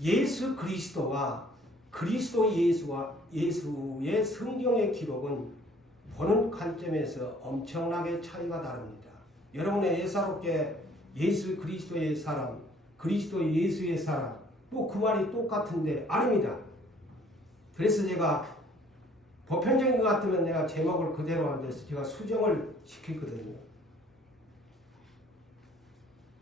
예수 그리스도와 그리스도 예수의 성경의 기록은 보는 관점에서 엄청나게 차이가 다릅니다. 여러분의 예사롭게 예수 그리스도의 사람, 그리스도 예수의 사람, 뭐 그 말이 똑같은데 아닙니다. 그래서 제가 보편적인 것 같으면 내가 제목을 그대로 안 돼서 제가 수정을 시켰거든요.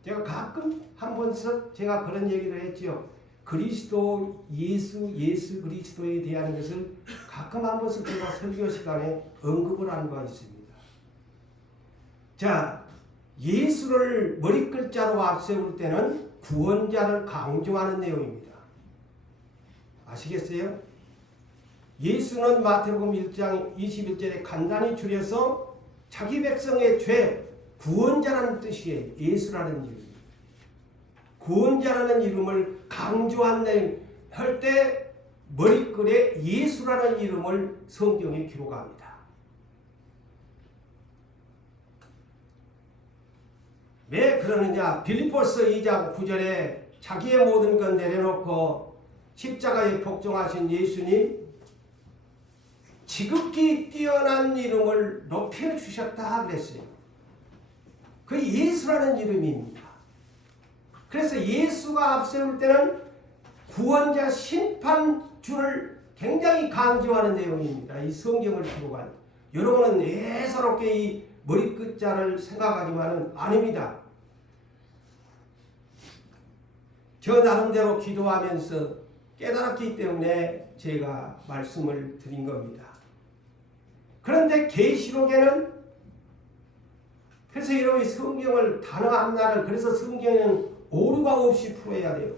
제가 가끔 한 번씩 제가 그런 얘기를 했지요. 그리스도 예수 그리스도에 대한 것을 가끔 한 번씩 제가 설교 시간에 언급을 한 바 있습니다. 자, 예수를 머리글자로 앞세울 때는 구원자를 강조하는 내용입니다. 아시겠어요? 예수는 마태복음 1장 21절에 간단히 줄여서 자기 백성의 죄, 구원자라는 뜻이에요. 예수라는 이름. 구원자라는 이름을 강조할 때 머리글에 예수라는 이름을 성경에 기록합니다. 왜 그러느냐? 빌립보서 2장 9절에 자기의 모든 것 내려놓고 십자가에 복종하신 예수님 지극히 뛰어난 이름을 높여주셨다 그랬어요. 그 예수라는 이름입니다. 그래서 예수가 앞세울 때는 구원자 심판주를 굉장히 강조하는 내용입니다. 이 성경을 기록한. 여러분은 예사롭게 이 머리끝자를 생각하지만은 아닙니다. 저 나름대로 기도하면서 깨달았기 때문에 제가 말씀을 드린 겁니다. 그런데 계시록에는 그래서 여러분이 성경을 단어 하나를 그래서 성경에는 오류가 없이 풀어야 돼요.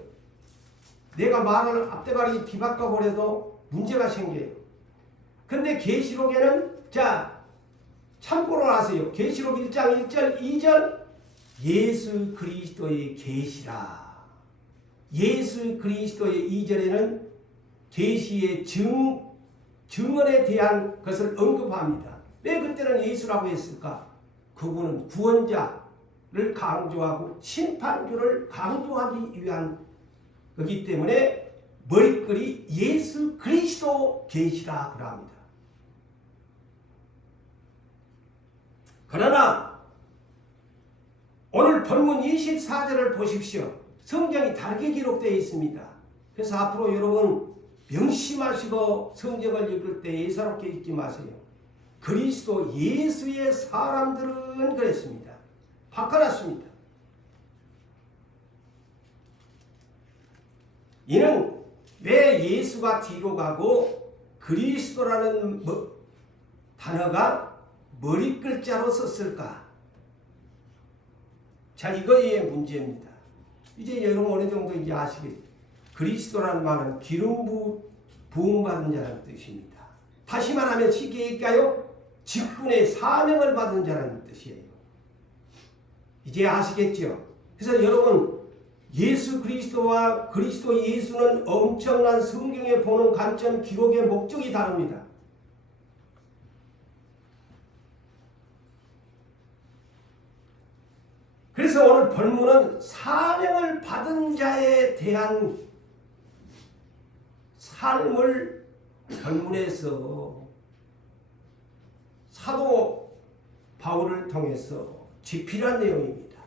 내가 말을 앞대가리 뒤바꿔버려도 문제가 생겨요. 근데 계시록에는 자 참고로 하세요. 계시록 1장 1절 2절 예수 그리스도의 계시라. 예수 그리스도의 2절에는 계시의 증언에 대한 것을 언급합니다. 왜 그때는 예수라고 했을까? 그분은 구원자를 강조하고 심판주를 강조하기 위한 거기 때문에 머리글이 예수 그리스도 계시라 그럽니다. 그러나 오늘 본문 24절을 보십시오. 성경이 다르게 기록되어 있습니다. 그래서 앞으로 여러분 명심하시고 성경을 읽을 때 예사롭게 읽지 마세요. 그리스도 예수의 사람들은 그랬습니다. 바꿔놨습니다. 이는 왜 예수가 뒤로 가고 그리스도라는 단어가 머리글자로 썼을까? 자, 이거의 문제입니다. 이제 여러분 어느 정도 이제 아시겠죠? 그리스도라는 말은 기름 부음 받은 자라는 뜻입니다. 다시 말하면 쉽게 얘기할까요? 직분의 사명을 받은 자라는 뜻이에요. 이제 아시겠죠? 그래서 여러분 예수 그리스도와 그리스도 예수는 엄청난 성경에 보는 관점, 기록의 목적이 다릅니다. 그래서 오늘 본문은 사명을 받은 자에 대한 삶을 본문에서 사도 바울을 통해서 지필한 내용입니다.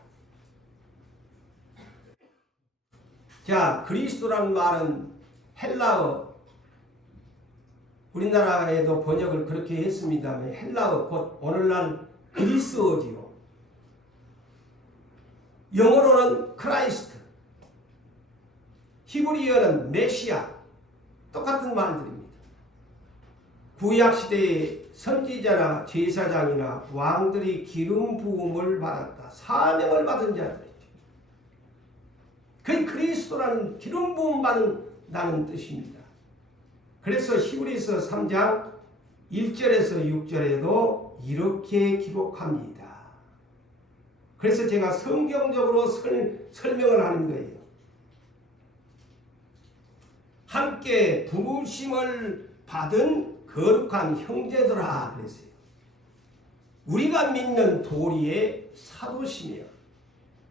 자, 그리스도라는 말은 헬라어, 우리나라에도 번역을 그렇게 했습니다만 헬라어, 곧 오늘날 그리스어지요. 영어로는 크라이스트, 히브리어는 메시아, 똑같은 말들입니다. 구약시대의 선지자나 제사장이나 왕들이 기름 부음을 받았다. 사명을 받은 자들이죠. 그게 그리스도라는 기름 부음 받는다는 뜻입니다. 그래서 히브리서 3장 1절에서 6절에도 이렇게 기록합니다. 그래서 제가 성경적으로 설명을 하는 거예요. 함께 부르심을 받은 거룩한 형제들아 그랬어요. 우리가 믿는 도리의 사도시며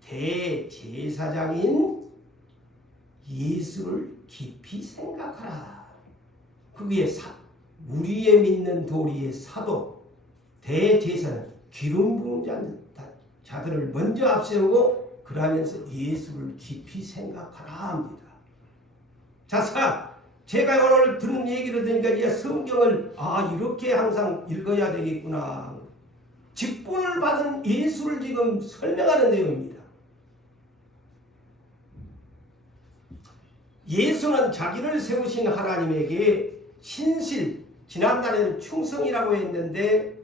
대제사장인 예수를 깊이 생각하라. 그게 우리의 믿는 도리의 사도 대제사는 기름 부은 자들을 먼저 앞세우고 그러면서 예수를 깊이 생각하라 합니다. 자, 제가 오늘 듣는 얘기를 들으니까 이제 성경을 이렇게 항상 읽어야 되겠구나. 직분을 받은 예수를 지금 설명하는 내용입니다. 예수는 자기를 세우신 하나님에게 신실, 지난날에는 충성이라고 했는데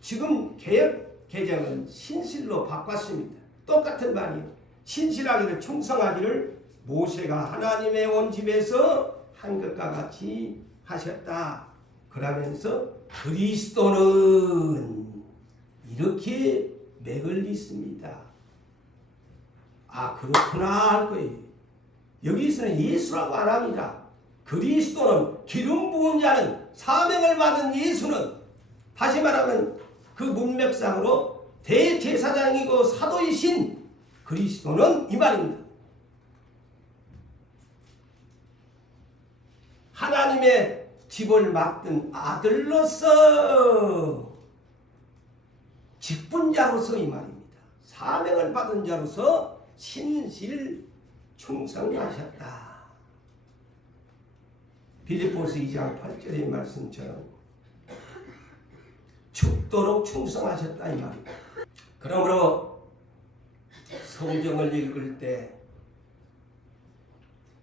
지금 개역 개정은 신실로 바꿨습니다. 똑같은 말이에요. 신실하기를, 충성하기를 모세가 하나님의 온 집에서 한 것과 같이 하셨다. 그러면서 그리스도는 이렇게 맥을 잇습니다. 그렇구나 할 거예요. 여기서는 예수라고 안 합니다. 그리스도는 기름 부은 자는, 사명을 받은 예수는, 다시 말하면 그 문맥상으로 대제사장이고 사도이신 그리스도는 이 말입니다. 하나님의 집을 맡은 아들로서, 직분자로서 이 말입니다. 사명을 받은 자로서 신실 충성하셨다. 빌립보서 2장 8절의 말씀처럼 죽도록 충성하셨다 이 말입니다. 그러므로 성경을 읽을 때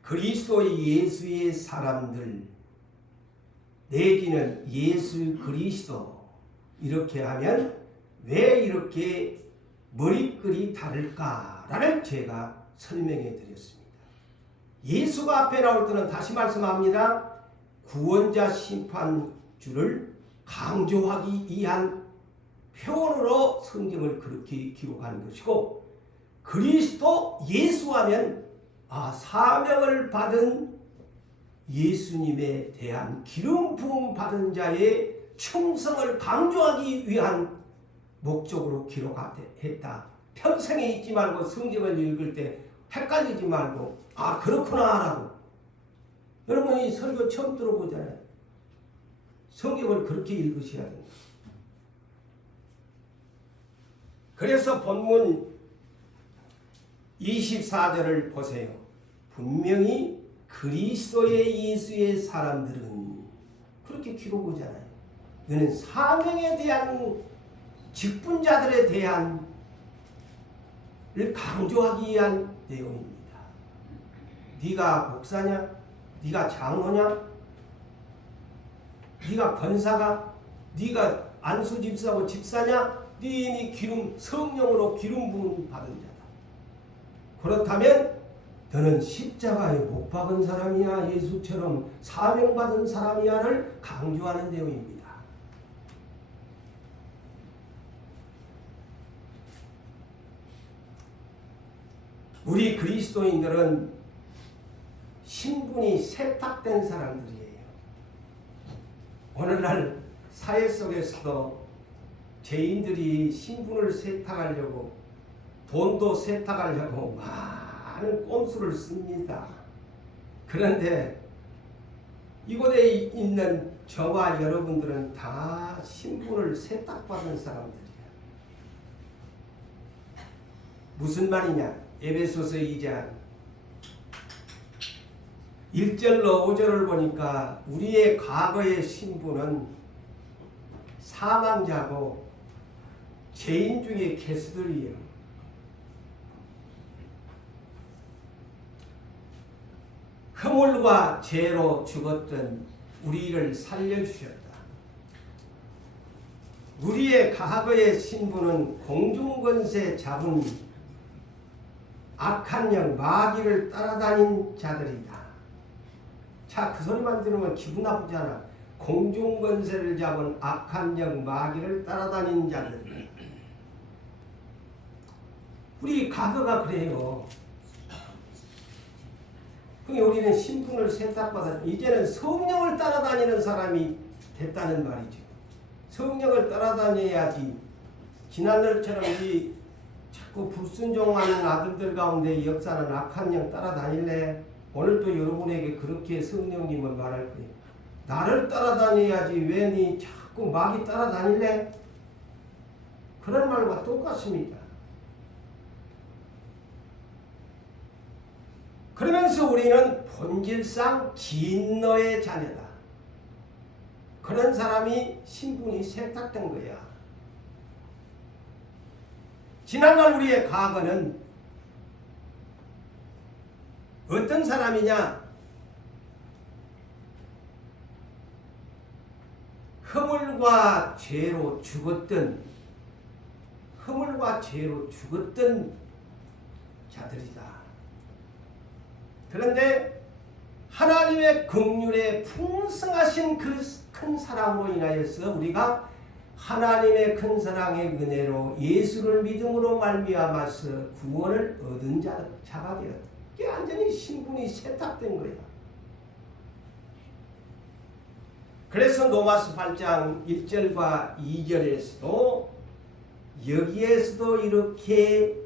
그리스도의 예수의 사람들 내지는 예수 그리스도 이렇게 하면 왜 이렇게 머리글이 다를까를 제가 설명해 드렸습니다. 예수가 앞에 나올 때는 다시 말씀합니다. 구원자 심판주를 강조하기 위한 표현으로 성경을 그렇게 기록하는 것이고, 그리스도 예수하면 사명을 받은 예수님에 대한 기름 부음 받은 자의 충성을 강조하기 위한 목적으로 기록했다. 평생에 잊지 말고 성경을 읽을 때 헷갈리지 말고 그렇구나 라고. 여러분이 설교 처음 들어보잖아요. 성경을 그렇게 읽으셔야 됩니다. 그래서 본문 24절을 보세요. 분명히 그리스도의 예수의 사람들은 그렇게 기록하잖아요. 이는 사명에 대한 직분자들에 대한 를 강조하기 위한 내용입니다. 네가 목사냐? 네가 장로냐? 네가 권사가? 네가 안수 집사고 집사냐? 네 이미 성령으로 기름 부음 받은 자다. 그렇다면 너는 십자가에 못 박은 사람이야, 예수처럼 사명받은 사람이야를 강조하는 내용입니다. 우리 그리스도인들은 신분이 세탁된 사람들이에요. 오늘날 사회 속에서도 죄인들이 신분을 세탁하려고, 돈도 세탁하려고 많은 꼼수를 씁니다. 그런데 이곳에 있는 저와 여러분들은 다 신분을 세탁받은 사람들이에요. 무슨 말이냐? 에베소서 2장 1절로 5절을 보니까 우리의 과거의 신분은 사망자고 죄인 중에 개수들이에요. 허물과 죄로 죽었던 우리를 살려주셨다. 우리의 과거의 신분은 공중권세 잡은 악한 영 마귀를 따라다닌 자들이다. 자, 그 소리만 들으면 기분 나쁘잖아. 공중권세를 잡은 악한 영 마귀를 따라다닌 자들. 우리 과거가 그래요. 그러니까 우리는 신분을 세탁받아 이제는 성령을 따라다니는 사람이 됐다는 말이죠. 성령을 따라다녀야지. 지난날처럼 이 자꾸 불순종하는 아들들 가운데 역사는 악한 영 따라다닐래? 오늘도 여러분에게 그렇게 성령님은 말할 거예요. 나를 따라다녀야지 왜 니 자꾸 마귀 따라다닐래? 그런 말과 똑같습니다. 그러면서 우리는 본질상 진노의 자녀다. 그런 사람이 신분이 세탁된 거야. 지난날 우리의 과거는 어떤 사람이냐? 허물과 죄로 죽었던 자들이다. 그런데 하나님의 긍휼에 풍성하신 그 큰 사랑으로 인하여서 우리가 하나님의 큰 사랑의 은혜로 예수를 믿음으로 말미암아서 구원을 얻은 자가 되었다. 이게 완전히 신분이 세탁된 거야. 그래서 로마서 8장 1절과 2절에서도 여기에서도 이렇게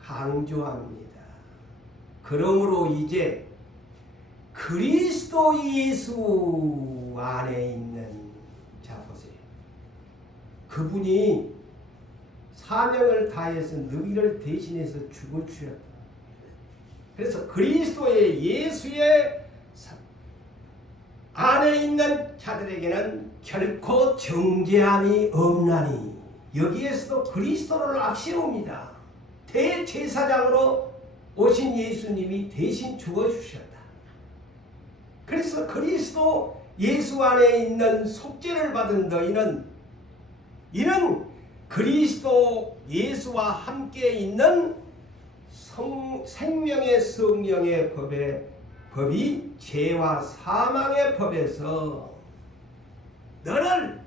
강조합니다. 그러므로 이제 그리스도 예수 안에 있는 자 보세요. 그분이 사명을 다해서 너희를 대신해서 죽을 주였다. 그래서 그리스도의 예수의 안에 있는 자들에게는 결코 정죄함이 없나니 여기에서도 그리스도를 앞세웁니다. 대제사장으로 오신 예수님이 대신 죽어주셨다. 그래서 그리스도 예수 안에 있는 속죄를 받은 너희는 이는 그리스도 예수와 함께 있는 생명의 성령의 법이 죄와 사망의 법에서 너를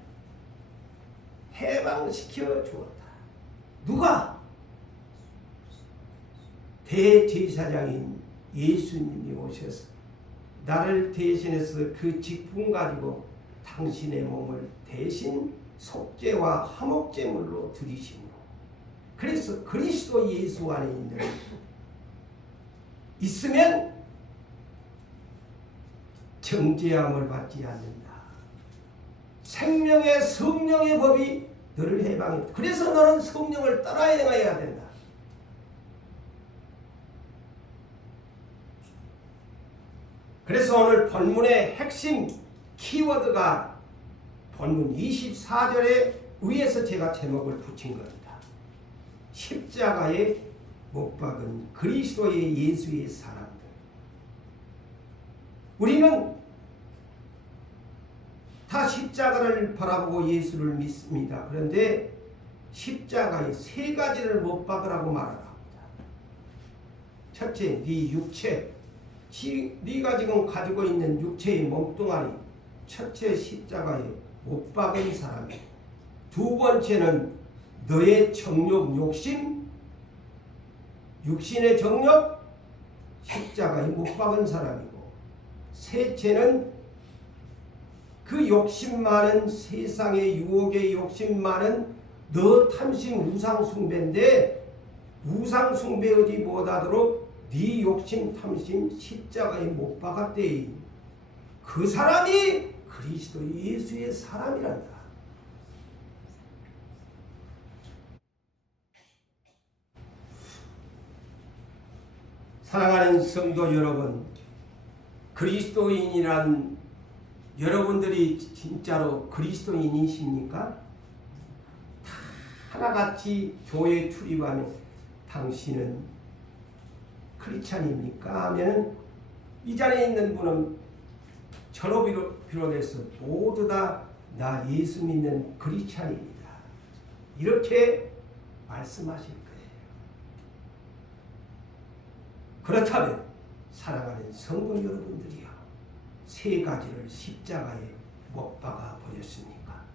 해방시켜 주었다. 누가? 대제사장인 예수님이 오셔서 나를 대신해서 그 직분 가지고 당신의 몸을 대신 속죄와 화목제물로 드리심으로. 그래서 그리스도 예수 안에 있으면 정죄함을 받지 않는다. 생명의 성령의 법이 너를 해방했다. 그래서 너는 성령을 따라 행해야 된다. 그래서 오늘 본문의 핵심 키워드가 본문 24절에 위에서 제가 제목을 붙인 겁니다. 십자가에 못 박은 그리스도의 예수의 사람들. 우리는 다 십자가를 바라보고 예수를 믿습니다. 그런데 십자가에 세 가지를 못 박으라고 말을 합니다. 첫째, 네 육체. 네가 지금 가지고 있는 육체의 몸뚱아리. 첫째, 십자가에 못 박은 사람이고, 두 번째는 너의 정욕, 욕심, 육신의 정욕, 십자가에 못 박은 사람이고, 셋째는 그 욕심 많은 세상의 유혹의 욕심 많은 너 탐심 우상숭배인데 우상숭배하지 못하도록 네 욕심 탐심 십자가에 못 박았대. 그 사람이 그리스도 예수의 사람이란다. 사랑하는 성도 여러분, 그리스도인이란 여러분들이 진짜로 그리스도인이십니까? 다 하나같이 교회에 출입하면 당신은 크리스찬입니까? 하면 이 자리에 있는 분은 저로 비롯해서 모두 다 나 예수 믿는 크리스찬입니다. 이렇게 말씀하실 거예요. 그렇다면 사랑하는 성도 여러분들이요, 세 가지를 십자가에 못 박아 버렸습니까?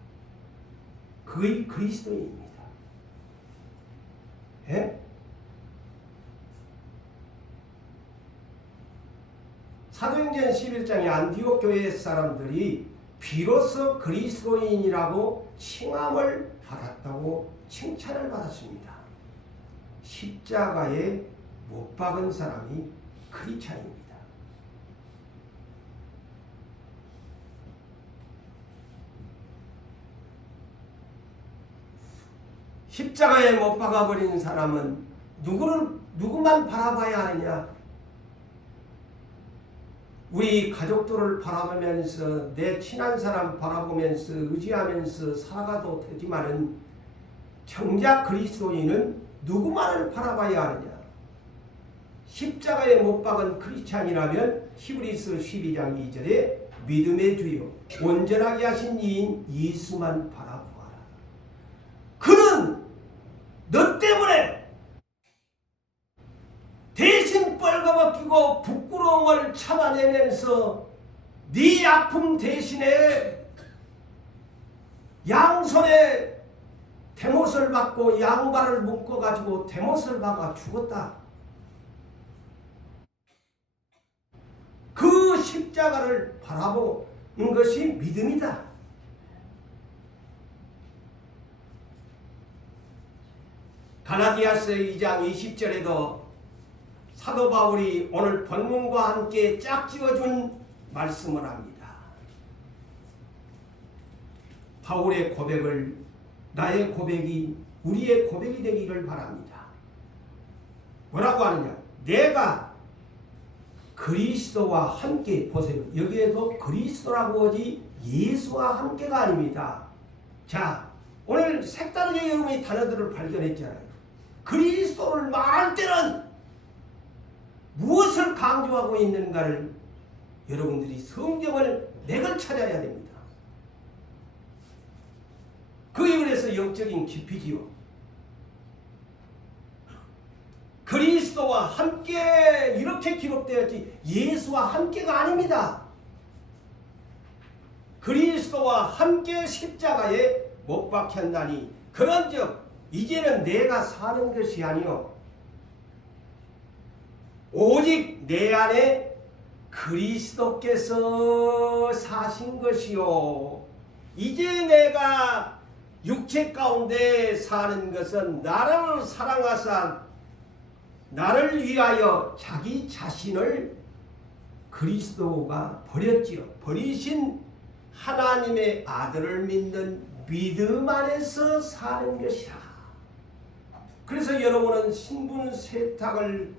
그의 그리스도입니다. 예? 사도행전 11장에 안디옥 교회 사람들이 비로소 그리스도인이라고 칭함을 받았다고 칭찬을 받았습니다. 십자가에 못 박은 사람이 크리스찬입니다. 십자가에 못 박아버린 사람은 누구만 바라봐야 하느냐? 우리 가족들을 바라보면서 내 친한 사람 바라보면서 의지하면서 살아가도 되지만은 정작 그리스도인은 누구만을 바라봐야 하느냐? 십자가에 못 박은 크리스찬이라면 히브리서 12장 2절에 믿음의 주요 온전하게 하신 이인 예수만 바라보아라. 그는 너 때문에 대신 뻘거벗기고 부끄러움을 참아내면서 네 아픔 대신에 양손에 대못을 받고 양발을 묶어가지고 대못을 박아 죽었다. 그 십자가를 바라보는 것이 믿음이다. 갈라디아서 2장 20절에도 사도 바울이 오늘 본문과 함께 짝지어준 말씀을 합니다. 바울의 고백을 나의 고백이 우리의 고백이 되기를 바랍니다. 뭐라고 하느냐? 내가 그리스도와 함께, 보세요. 여기에도 그리스도라고 하지 예수와 함께가 아닙니다. 자, 오늘 색다르게 여러분이 단어들을 발견했잖아요. 그리스도를 말할 때는 무엇을 강조하고 있는가를 여러분들이 성경을 맥을 찾아야 됩니다. 그에 그래서 영적인 깊이지요. 그리스도와 함께 이렇게 기록되었지 예수와 함께가 아닙니다. 그리스도와 함께 십자가에 못 박혔나니 그런즉 이제는 내가 사는 것이 아니요 오직 내 안에 그리스도께서 사신 것이요 이제 내가 육체 가운데 사는 것은 나를 사랑하사 나를 위하여 자기 자신을 그리스도가 버렸지요. 버리신 하나님의 아들을 믿는 믿음 안에서 사는 것이라. 그래서 여러분은 신분 세탁을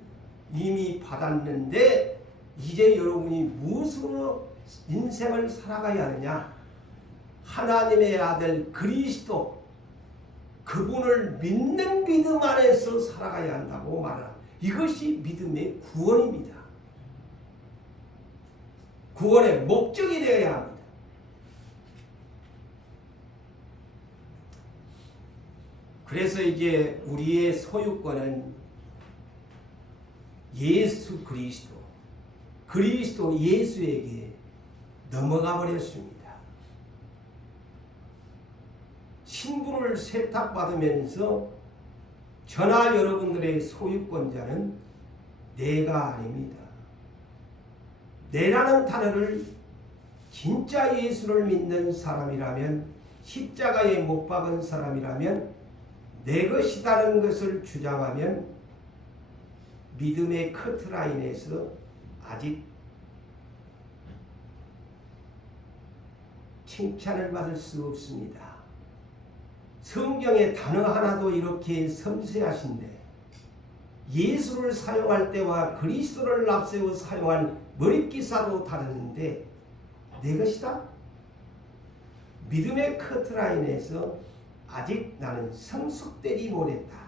이미 받았는데 이제 여러분이 무엇으로 인생을 살아가야 하느냐? 하나님의 아들 그리스도 그분을 믿는 믿음 안에서 살아가야 한다고 말합니다. 이것이 믿음의 구원입니다. 구원의 목적이 되어야 합니다. 그래서 이제 우리의 소유권은 예수 그리스도 예수에게 넘어가 버렸습니다. 신분을 세탁받으면서 저나 여러분들의 소유권자는 내가 아닙니다. 내라는 단어를 진짜 예수를 믿는 사람이라면 십자가에 못 박은 사람이라면 내 것이라는 것을 주장하면 믿음의 커트라인에서 아직 칭찬을 받을 수 없습니다. 성경의 단어 하나도 이렇게 섬세하신데 예수를 사용할 때와 그리스도를 앞세워 사용한 머릿기사도 다르는데 내 것이다? 믿음의 커트라인에서 아직 나는 성숙되지 못했다.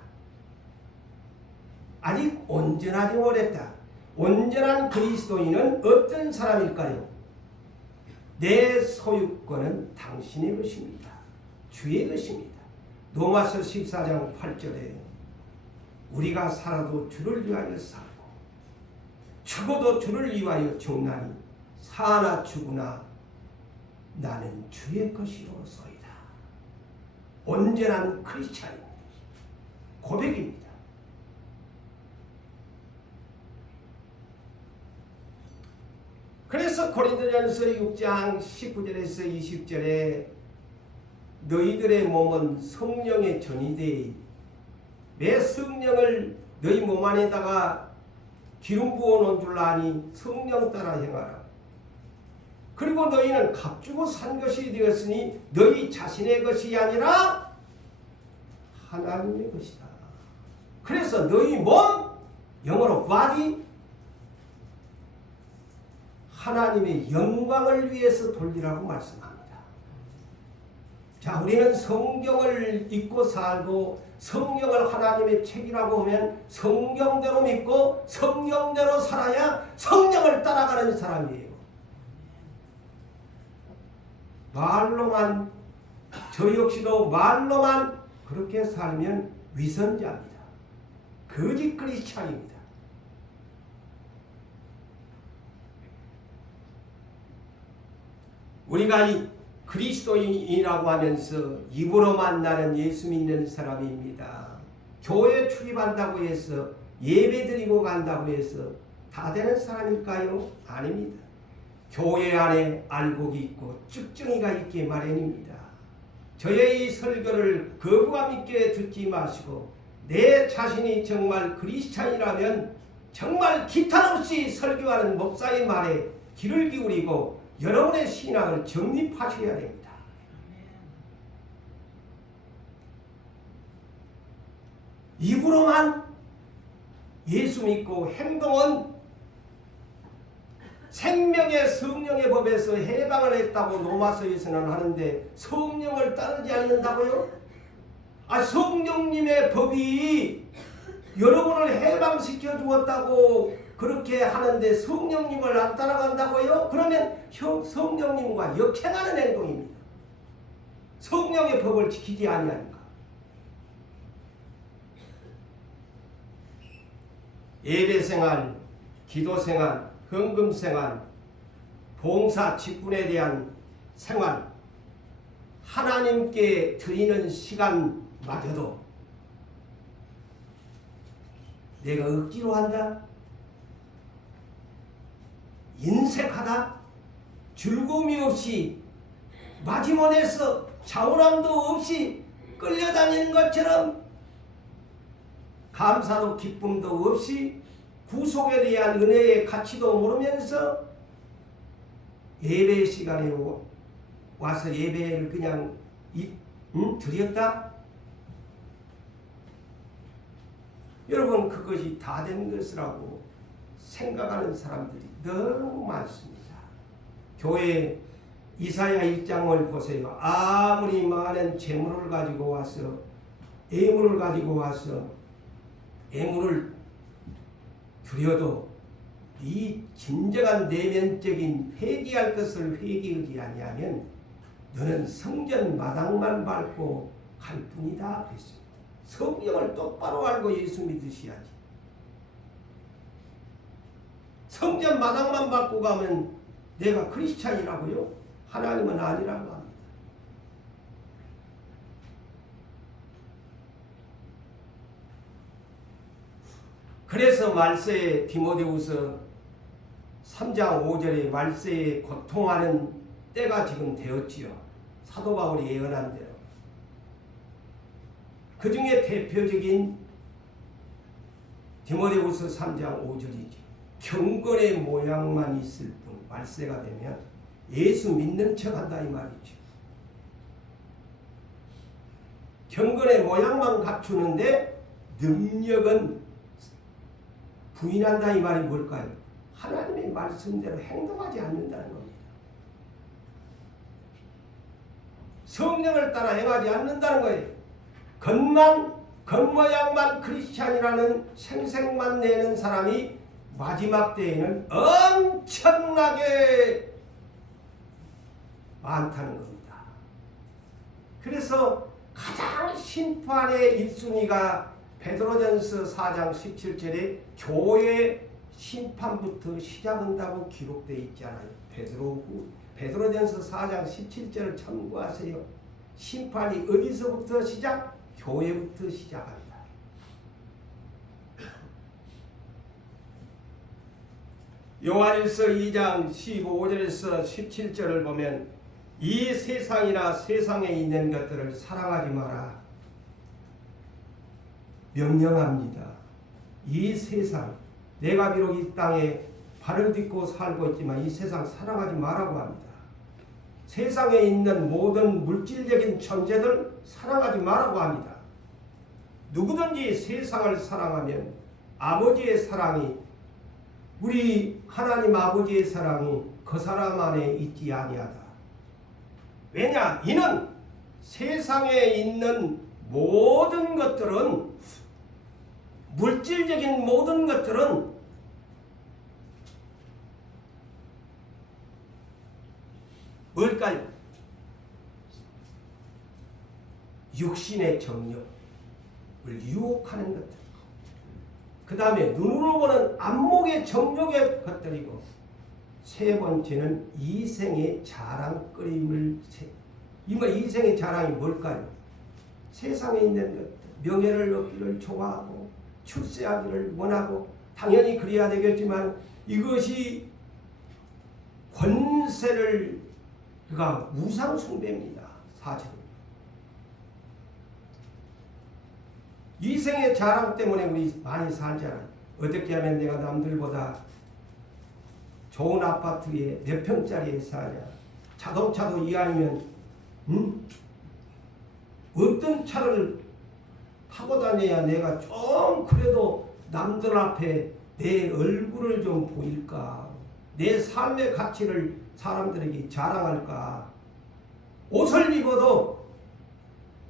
아직 온전하지 못했다. 온전한 그리스도인은 어떤 사람일까요? 내 소유권은 당신의 것입니다. 주의 것입니다. 로마서 14장 8절에 우리가 살아도 주를 위하여 살고 죽어도 주를 위하여 죽나니 사나 죽으나 나는 주의 것이로소이다. 온전한 크리스찬입니다. 고백입니다. 그래서 고린도전서 6장 19절에서 20절에 너희들의 몸은 성령의 전이되 내 성령을 너희 몸 안에다가 기름 부어놓은 줄 아니 성령 따라 행하라. 그리고 너희는 값주고 산 것이 되었으니 너희 자신의 것이 아니라 하나님의 것이다. 그래서 너희 몸, 영어로 body, 하나님의 영광을 위해서 돌리라고 말씀합니다. 자, 우리는 성경을 읽고 살고 성경을 하나님의 책이라고 하면 성경대로 믿고 성경대로 살아야 성령을 따라가는 사람이에요. 말로만, 저 역시도 말로만 그렇게 살면 위선자입니다. 거짓 크리스찬입니다. 우리가 이 그리스도인이라고 하면서 입으로 만나는 예수 믿는 사람입니다. 교회 출입한다고 해서 예배드리고 간다고 해서 다 되는 사람일까요? 아닙니다. 교회 안에 알곡이 있고 쭉정이가 있기 마련입니다. 저의 이 설교를 거부감 있게 듣지 마시고 내 자신이 정말 크리스찬이라면 정말 기탄 없이 설교하는 목사의 말에 귀를 기울이고 여러분의 신앙을 정립하셔야 됩니다. 입으로만 예수 믿고 행동은 생명의 성령의 법에서 해방을 했다고 로마서에서는 하는데 성령을 따르지 않는다고요? 성령님의 법이 여러분을 해방시켜 주었다고 그렇게 하는데 성령님을 안 따라간다고요? 그러면 성령님과 역행하는 행동입니다. 성령의 법을 지키지 아니하니까. 예배생활, 기도생활, 헌금생활, 봉사 직분에 대한 생활, 하나님께 드리는 시간마저도 내가 억지로 한다? 인색하다? 즐거움이 없이 마지못해서 자원함도 없이 끌려다니는 것처럼 감사도 기쁨도 없이 구속에 대한 은혜의 가치도 모르면서 예배 시간에 와서 예배를 그냥 드렸다? 여러분, 그것이 다 된 것이라고 생각하는 사람들이 너무 많습니다. 교회 이사야 1장을 보세요. 아무리 많은 재물을 가지고 와서 예물을 가지고 와서 예물을 드려도 이 진정한 내면적인 회개할 것을 회개하지 아니하면 너는 성전 마당만 밟고 갈 뿐이다 그랬습니다. 성경을 똑바로 알고 예수 믿으셔야지. 성전 마당만 밟고 가면 내가 크리스찬이라고요? 하나님은 아니라고 합니다. 그래서 말세에 디모데후서 3장 5절에 말세에 고통하는 때가 지금 되었지요. 사도 바울이 예언한 대로. 그 중에 대표적인 디모데후서 3장 5절이지. 경건의 모양만 있을 뿐 말세가 되면 예수 믿는 척한다 이 말이죠. 경건의 모양만 갖추는데 능력은 부인한다 이 말이 뭘까요? 하나님의 말씀대로 행동하지 않는다는 겁니다. 성령을 따라 행하지 않는다는 거예요. 겉모양만 크리스찬이라는 생색만 내는 사람이 마지막 때에는 엄청나게 많다는 겁니다. 그래서 가장 심판의 1순위가 베드로전서 4장 17절에 교회 심판부터 시작한다고 기록되어 있잖아요. 베드로전서 4장 17절을 참고하세요. 심판이 어디서부터 시작? 교회부터 시작한다. 요한일서 2장 15절에서 17절을 보면 이 세상이나 세상에 있는 것들을 사랑하지 마라. 명령합니다. 이 세상, 내가 비록 이 땅에 발을 딛고 살고 있지만 이 세상 사랑하지 말라고 합니다. 세상에 있는 모든 물질적인 존재들 사랑하지 말라고 합니다. 누구든지 세상을 사랑하면 아버지의 사랑이 우리 하나님 아버지의 사랑이 그 사람 안에 있지 아니하다. 왜냐? 이는 세상에 있는 모든 것들은 물질적인 모든 것들은 뭘까요? 육신의 정욕을 유혹하는 것들이고 그 다음에 눈으로 보는 안목의 정욕의 것들이고 세 번째는 이생의 자랑거림을 이생의 자랑이 뭘까요? 세상에 있는 것들 명예를 얻기를 좋아하고 출세하기를 원하고 당연히 그래야 되겠지만 이것이 권세를 그가 우상 숭배입니다. 사실은 이생의 자랑 때문에 우리 많이 살잖아요. 어떻게 하면 내가 남들보다 좋은 아파트에 몇 평짜리에 사냐, 자동차도 이왕이면 어떤 차를 타고 다녀야 내가 좀 그래도 남들 앞에 내 얼굴을 좀 보일까, 내 삶의 가치를 사람들에게 자랑할까. 옷을 입어도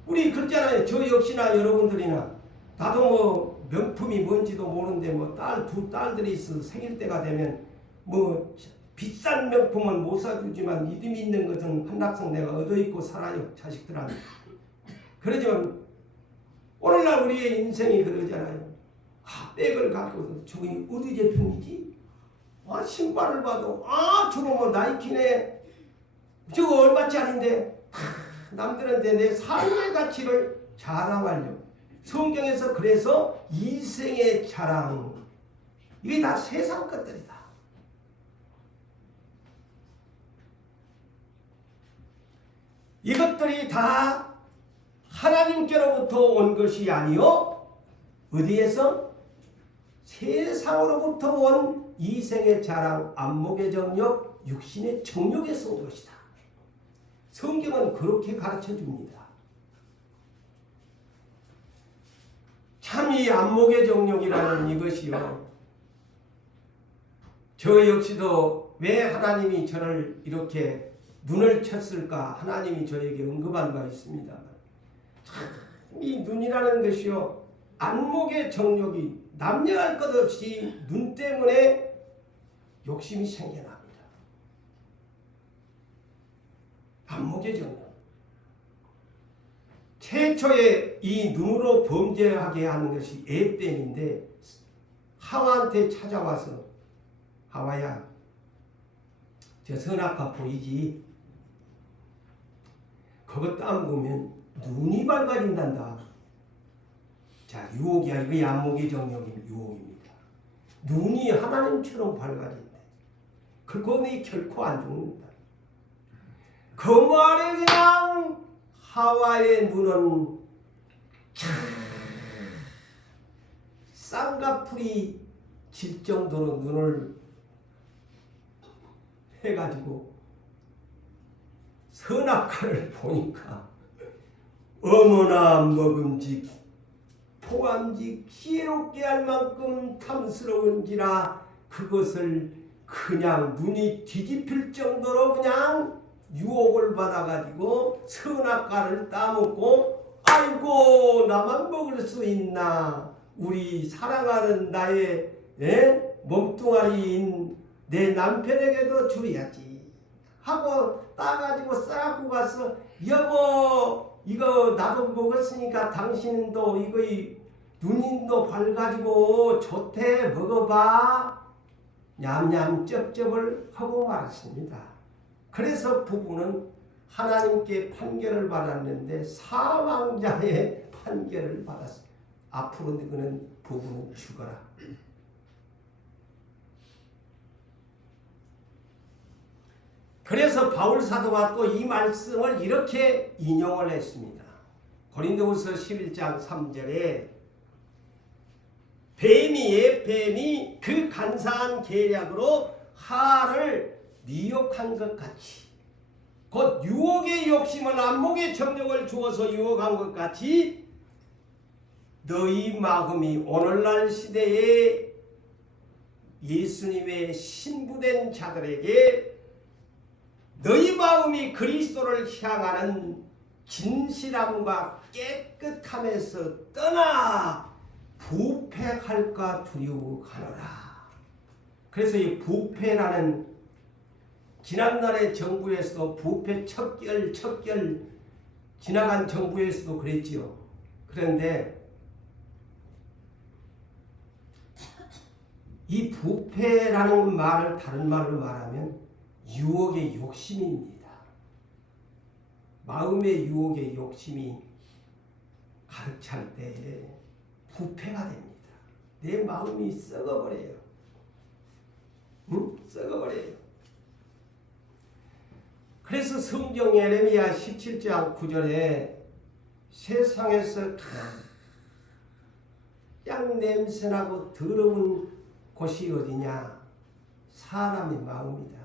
우리 그렇잖아요. 저 역시나 여러분들이나 나도 뭐 명품이 뭔지도 모르는데 뭐 두 딸들이 있어 생일 때가 되면 뭐 비싼 명품은 못 사주지만 믿음이 있는 것은 한락성 내가 얻어입고 살아요. 자식들한테. 그러지만 오늘날 우리의 인생이 그러잖아요. 백을 갖고서 저기 어디 제품이지? 신발을 봐도 저거 뭐 나이키네. 저거 얼마짜린데? 남들한테 내 삶의 가치를 자랑하려고. 성경에서 그래서 이생의 자랑, 이게 다 세상 것들이다. 이것들이 다 하나님께로부터 온 것이 아니요 어디에서? 세상으로부터 온 이생의 자랑, 안목의 정욕, 육신의 정욕에서 온 것이다. 성경은 그렇게 가르쳐 줍니다. 참 이 안목의 정욕이라는 이것이요, 저 역시도 왜 하나님이 저를 이렇게 눈을 쳤을까 하나님이 저에게 언급한 바 있습니다. 이 눈이라는 것이요, 안목의 정욕이 남녀할 것 없이 눈 때문에 욕심이 생겨납니다. 안목의 정욕. 최초에 이 눈으로 범죄하게 하는 것이 에뱀인데 하와한테 찾아와서 하와야, 저 선악과 보이지? 그거 따먹으면 눈이 밝아진단다. 자, 유혹이 아니고 안목의 정욕이 유혹입니다. 눈이 하나님처럼 밝아진다. 그거는 결코 안 죽는다. 그 말에 그냥 하와의 눈은 쌍꺼풀이 질 정도로 눈을 해가지고 선악과를 보니까 어머나 먹음직 포함직 희애롭게 할 만큼 탐스러운지라 그것을 그냥 눈이 뒤집힐 정도로 그냥 유혹을 받아가지고 선악과를 따먹고 아이고 나만 먹을 수 있나, 우리 사랑하는 나의 몸뚱아리인 내 남편에게도 줘야지 하고 따가지고 싸갖고 가서 여보 이거 나도 먹었으니까 당신도 이거 눈인도 밝아지고 좋대 먹어봐 냠냠 쩝쩝을 하고 말았습니다. 그래서 부부는 하나님께 판결을 받았는데 사망자의 판결을 받았습니다. 앞으로 그는 부부는 죽어라. 그래서 바울 사도가 또 이 말씀을 이렇게 인용을 했습니다. 고린도후서 11장 3절에 뱀이 그 간사한 계략으로 하를 미혹한 것 같이, 곧 유혹의 욕심을 안목의 정욕을 주어서 유혹한 것 같이 너희 마음이 오늘날 시대에 예수님의 신부된 자들에게 너희 마음이 그리스도를 향하는 진실함과 깨끗함에서 떠나 부패할까 두려워하노라. 그래서 이 부패라는 지난날의 정부에서도 부패 척결 지나간 정부에서도 그랬지요. 그런데 이 부패라는 말을 다른 말로 말하면 유혹의 욕심입니다. 마음의 유혹의 욕심이 가득 찰 때에 부패가 됩니다. 내 마음이 썩어버려요. 썩어버려요. 그래서 성경 예레미야 17장 9절에 세상에서 가장 냄새나고 더러운 곳이 어디냐? 사람의 마음이다.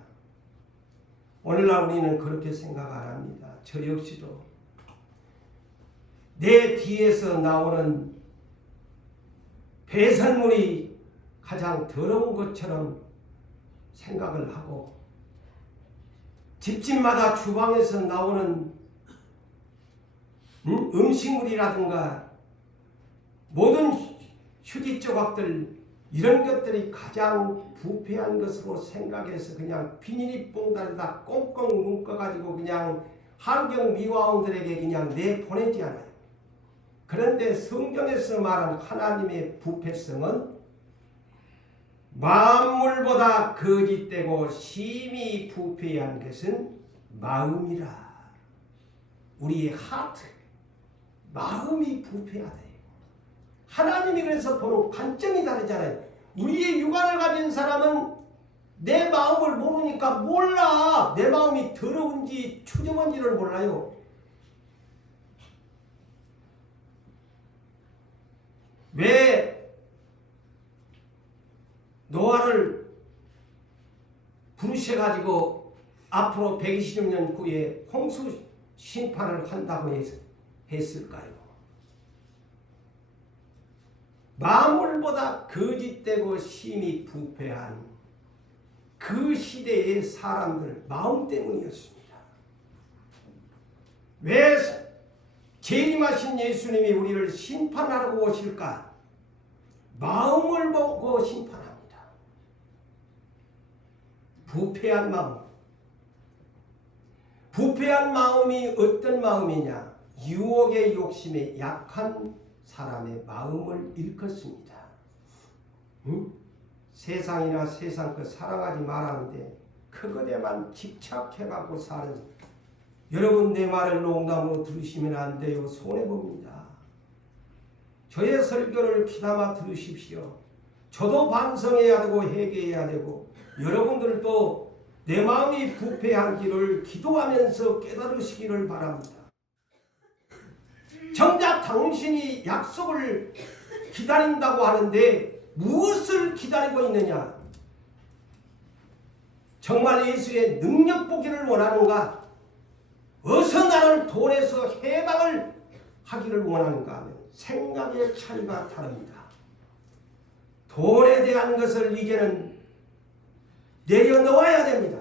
오늘날 우리는 그렇게 생각 안 합니다. 저 역시도 내 뒤에서 나오는 배설물이 가장 더러운 것처럼 생각을 하고 집집마다 주방에서 나오는 음식물이라든가 모든 휴지 조각들 이런 것들이 가장 부패한 것으로 생각해서 그냥 비닐봉다리에다 꽁꽁 묶어가지고 그냥 환경미화원들에게 그냥 내보내지 않아요. 그런데 성경에서 말한 하나님의 부패성은 만물보다 거짓되고 심히 부패한 것은 마음이라. 우리의 하트, 마음이 부패하다. 하나님이 그래서 보는 관점이 다르잖아요. 우리의 육안을 가진 사람은 내 마음을 모르니까 몰라. 내 마음이 더러운지 추정한지를 몰라요. 왜 노아를 부르셔가지고 앞으로 120년 후에 홍수 심판을 한다고 했을까요? 만물보다 거짓되고 심히 부패한 그 시대의 사람들 마음 때문이었습니다. 왜 재림하신 예수님이 우리를 심판하러 오실까? 마음을 보고 심판합니다. 부패한 마음. 부패한 마음이 어떤 마음이냐? 유혹의 욕심에 약한 사람의 마음을 일컫습니다. 세상이나 세상 것 사랑하지 말하는데 그것에만 집착해갖고 사는 여러분 내 말을 농담으로 들으시면 안 돼요. 손해봅니다. 저의 설교를 귀담아 들으십시오. 저도 반성해야 되고 회개해야 되고 여러분들도 내 마음이 부패한 길을 기도하면서 깨달으시기를 바랍니다. 정작 당신이 약속을 기다린다고 하는데 무엇을 기다리고 있느냐? 정말 예수의 능력 보기를 원하는가? 어서 나를 도래서 해방을 하기를 원하는가 하면 생각의 차이가 다릅니다. 돈에 대한 것을 이제는 내려놓아야 됩니다.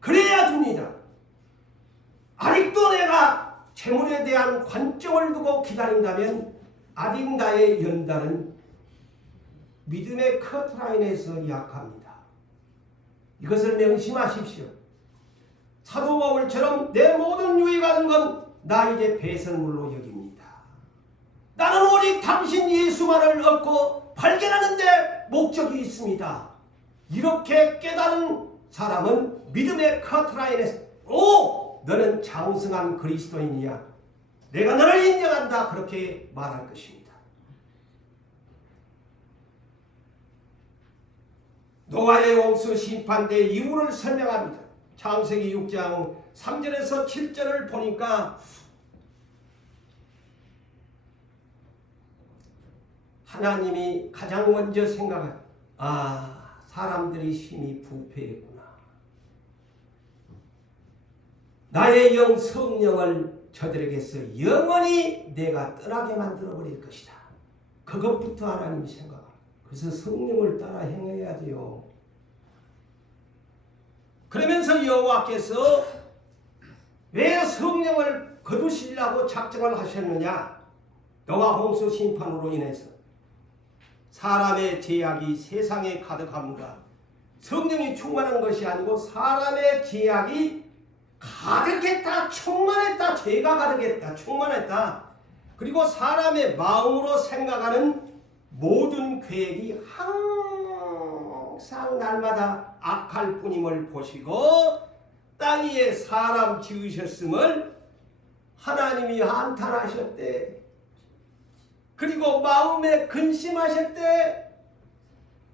그래야 줍니다. 아직도 내가 재물에 대한 관점을 두고 기다린다면 아직 나의 연단은 믿음의 커트라인에서 약합니다. 이것을 명심하십시오. 사도 바울처럼 내 모든 유익하는 건 나 이제 배설물로 여깁니다. 나는 오직 당신 예수만을 얻고 발견하는 데 목적이 있습니다. 이렇게 깨달은 사람은 믿음의 커트라인에서 너는 장성한 그리스도인이야. 내가 너를 인정한다. 그렇게 말할 것입니다. 노아의 홍수 심판 때 이유를 설명합니다. 창세기 6장 3절에서 7절을 보니까 하나님이 가장 먼저 생각한 사람들이 심히 부패했구나. 나의 영 성령을 저들에게서 영원히 내가 떠나게 만들어 버릴 것이다. 그것부터 하나님이 생각합니다. 그래서 성령을 따라 행해야 돼요. 그러면서 여호와께서 왜 성령을 거두시려고 작정을 하셨느냐? 노아 홍수 심판으로 인해서 사람의 죄악이 세상에 가득합니다. 성령이 충만한 것이 아니고 사람의 죄악이 가득했다, 충만했다, 죄가 가득했다, 충만했다. 그리고 사람의 마음으로 생각하는 모든 계획이 항상 날마다 악할 뿐임을 보시고 땅 위에 사람 지으셨음을 하나님이 한탄하셨대. 그리고 마음에 근심하셨대.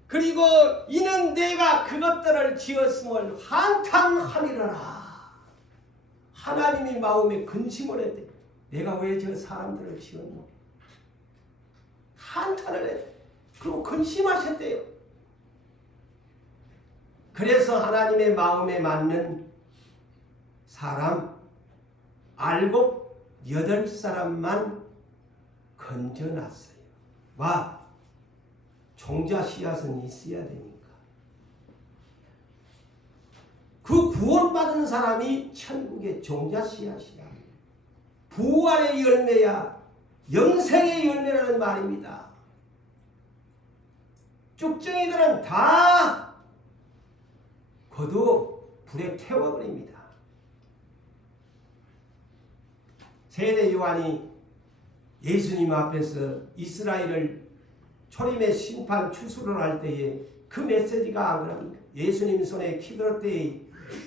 그리고 이는 내가 그것들을 지었음을 한탄하리라. 하나님이 마음에 근심을 했대. 내가 왜 저 사람들을 지었노? 한탄을 했대. 그리고 근심하셨대요. 그래서 하나님의 마음에 맞는 사람 알고 8사람만 건져놨어요. 와, 종자 씨앗은 있어야 되니까. 그 구원받은 사람이 천국의 종자 씨앗이야. 부활의 열매야. 영생의 열매라는 말입니다. 쭉정이들은 다 거두 불에 태워버립니다. 세례 요한이 예수님 앞에서 이스라엘을 초림의 심판 추수를 할 때에 그 메시지가 안 그럽니까? 예수님 손에 키 들었을 때에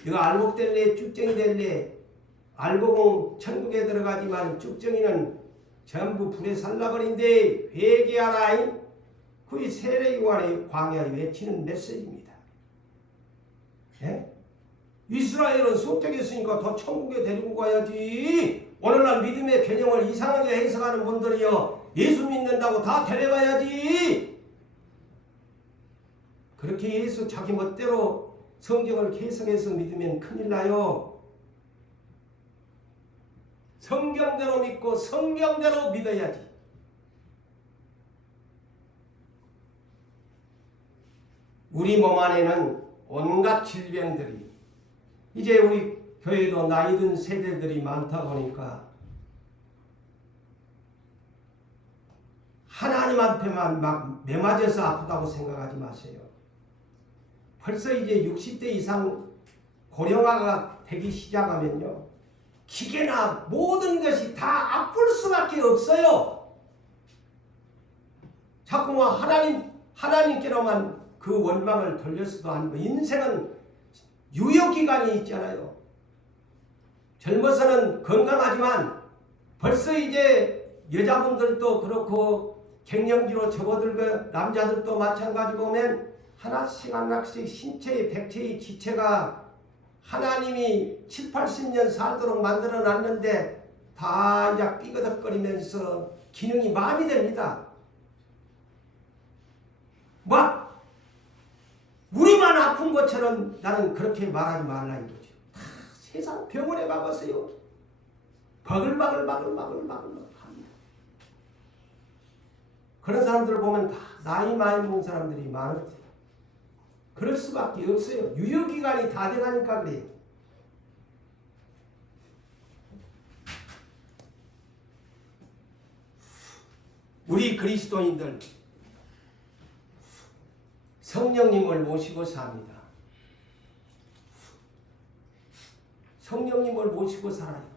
너가 알곡될래 쭉정이 될래? 알곡은 천국에 들어가지만 쭉정이는 전부 불에 살라버린데 회개하라. 그게 세례 요한의 광야에 외치는 메시지입니다. 예? 이스라엘은 선택했으니까 더 천국에 데리고 가야지. 오늘날 믿음의 개념을 이상하게 해석하는 분들이요, 예수 믿는다고 다 데려가야지. 그렇게 예수 자기 멋대로 성경을 해석해서 믿으면 큰일 나요. 성경대로 믿고 성경대로 믿어야지. 우리 몸 안에는 온갖 질병들이, 이제 우리 교회도 나이 든 세대들이 많다 보니까 하나님 앞에만 막 매맞아서 아프다고 생각하지 마세요. 벌써 이제 60대 이상 고령화가 되기 시작하면요, 기계나 모든 것이 다 아플 수밖에 없어요. 자꾸만 하나님께로만 그 원망을 돌려서도 아니고, 인생은 유효기간이 있잖아요. 젊어서는 건강하지만 벌써 이제 여자분들도 그렇고 갱년기로 접어들고 남자들도 마찬가지고 보면 하나씩 신체의 백체의 지체가 하나님이 7, 80년 살도록 만들어 놨는데 다 이제 삐그덕거리면서 기능이 마비됩니다. 막 우리만 아픈 것처럼 나는 그렇게 말하지 말라 이거죠. 다 세상 병원에 가보세요. 바글바글 합니다. 그런 사람들을 보면 다 나이 많이 먹은 사람들이 많았지. 그럴 수밖에 없어요. 유효기간이 다 돼가니까 그래요. 우리 그리스도인들 성령님을 모시고 삽니다. 성령님을 모시고 살아요.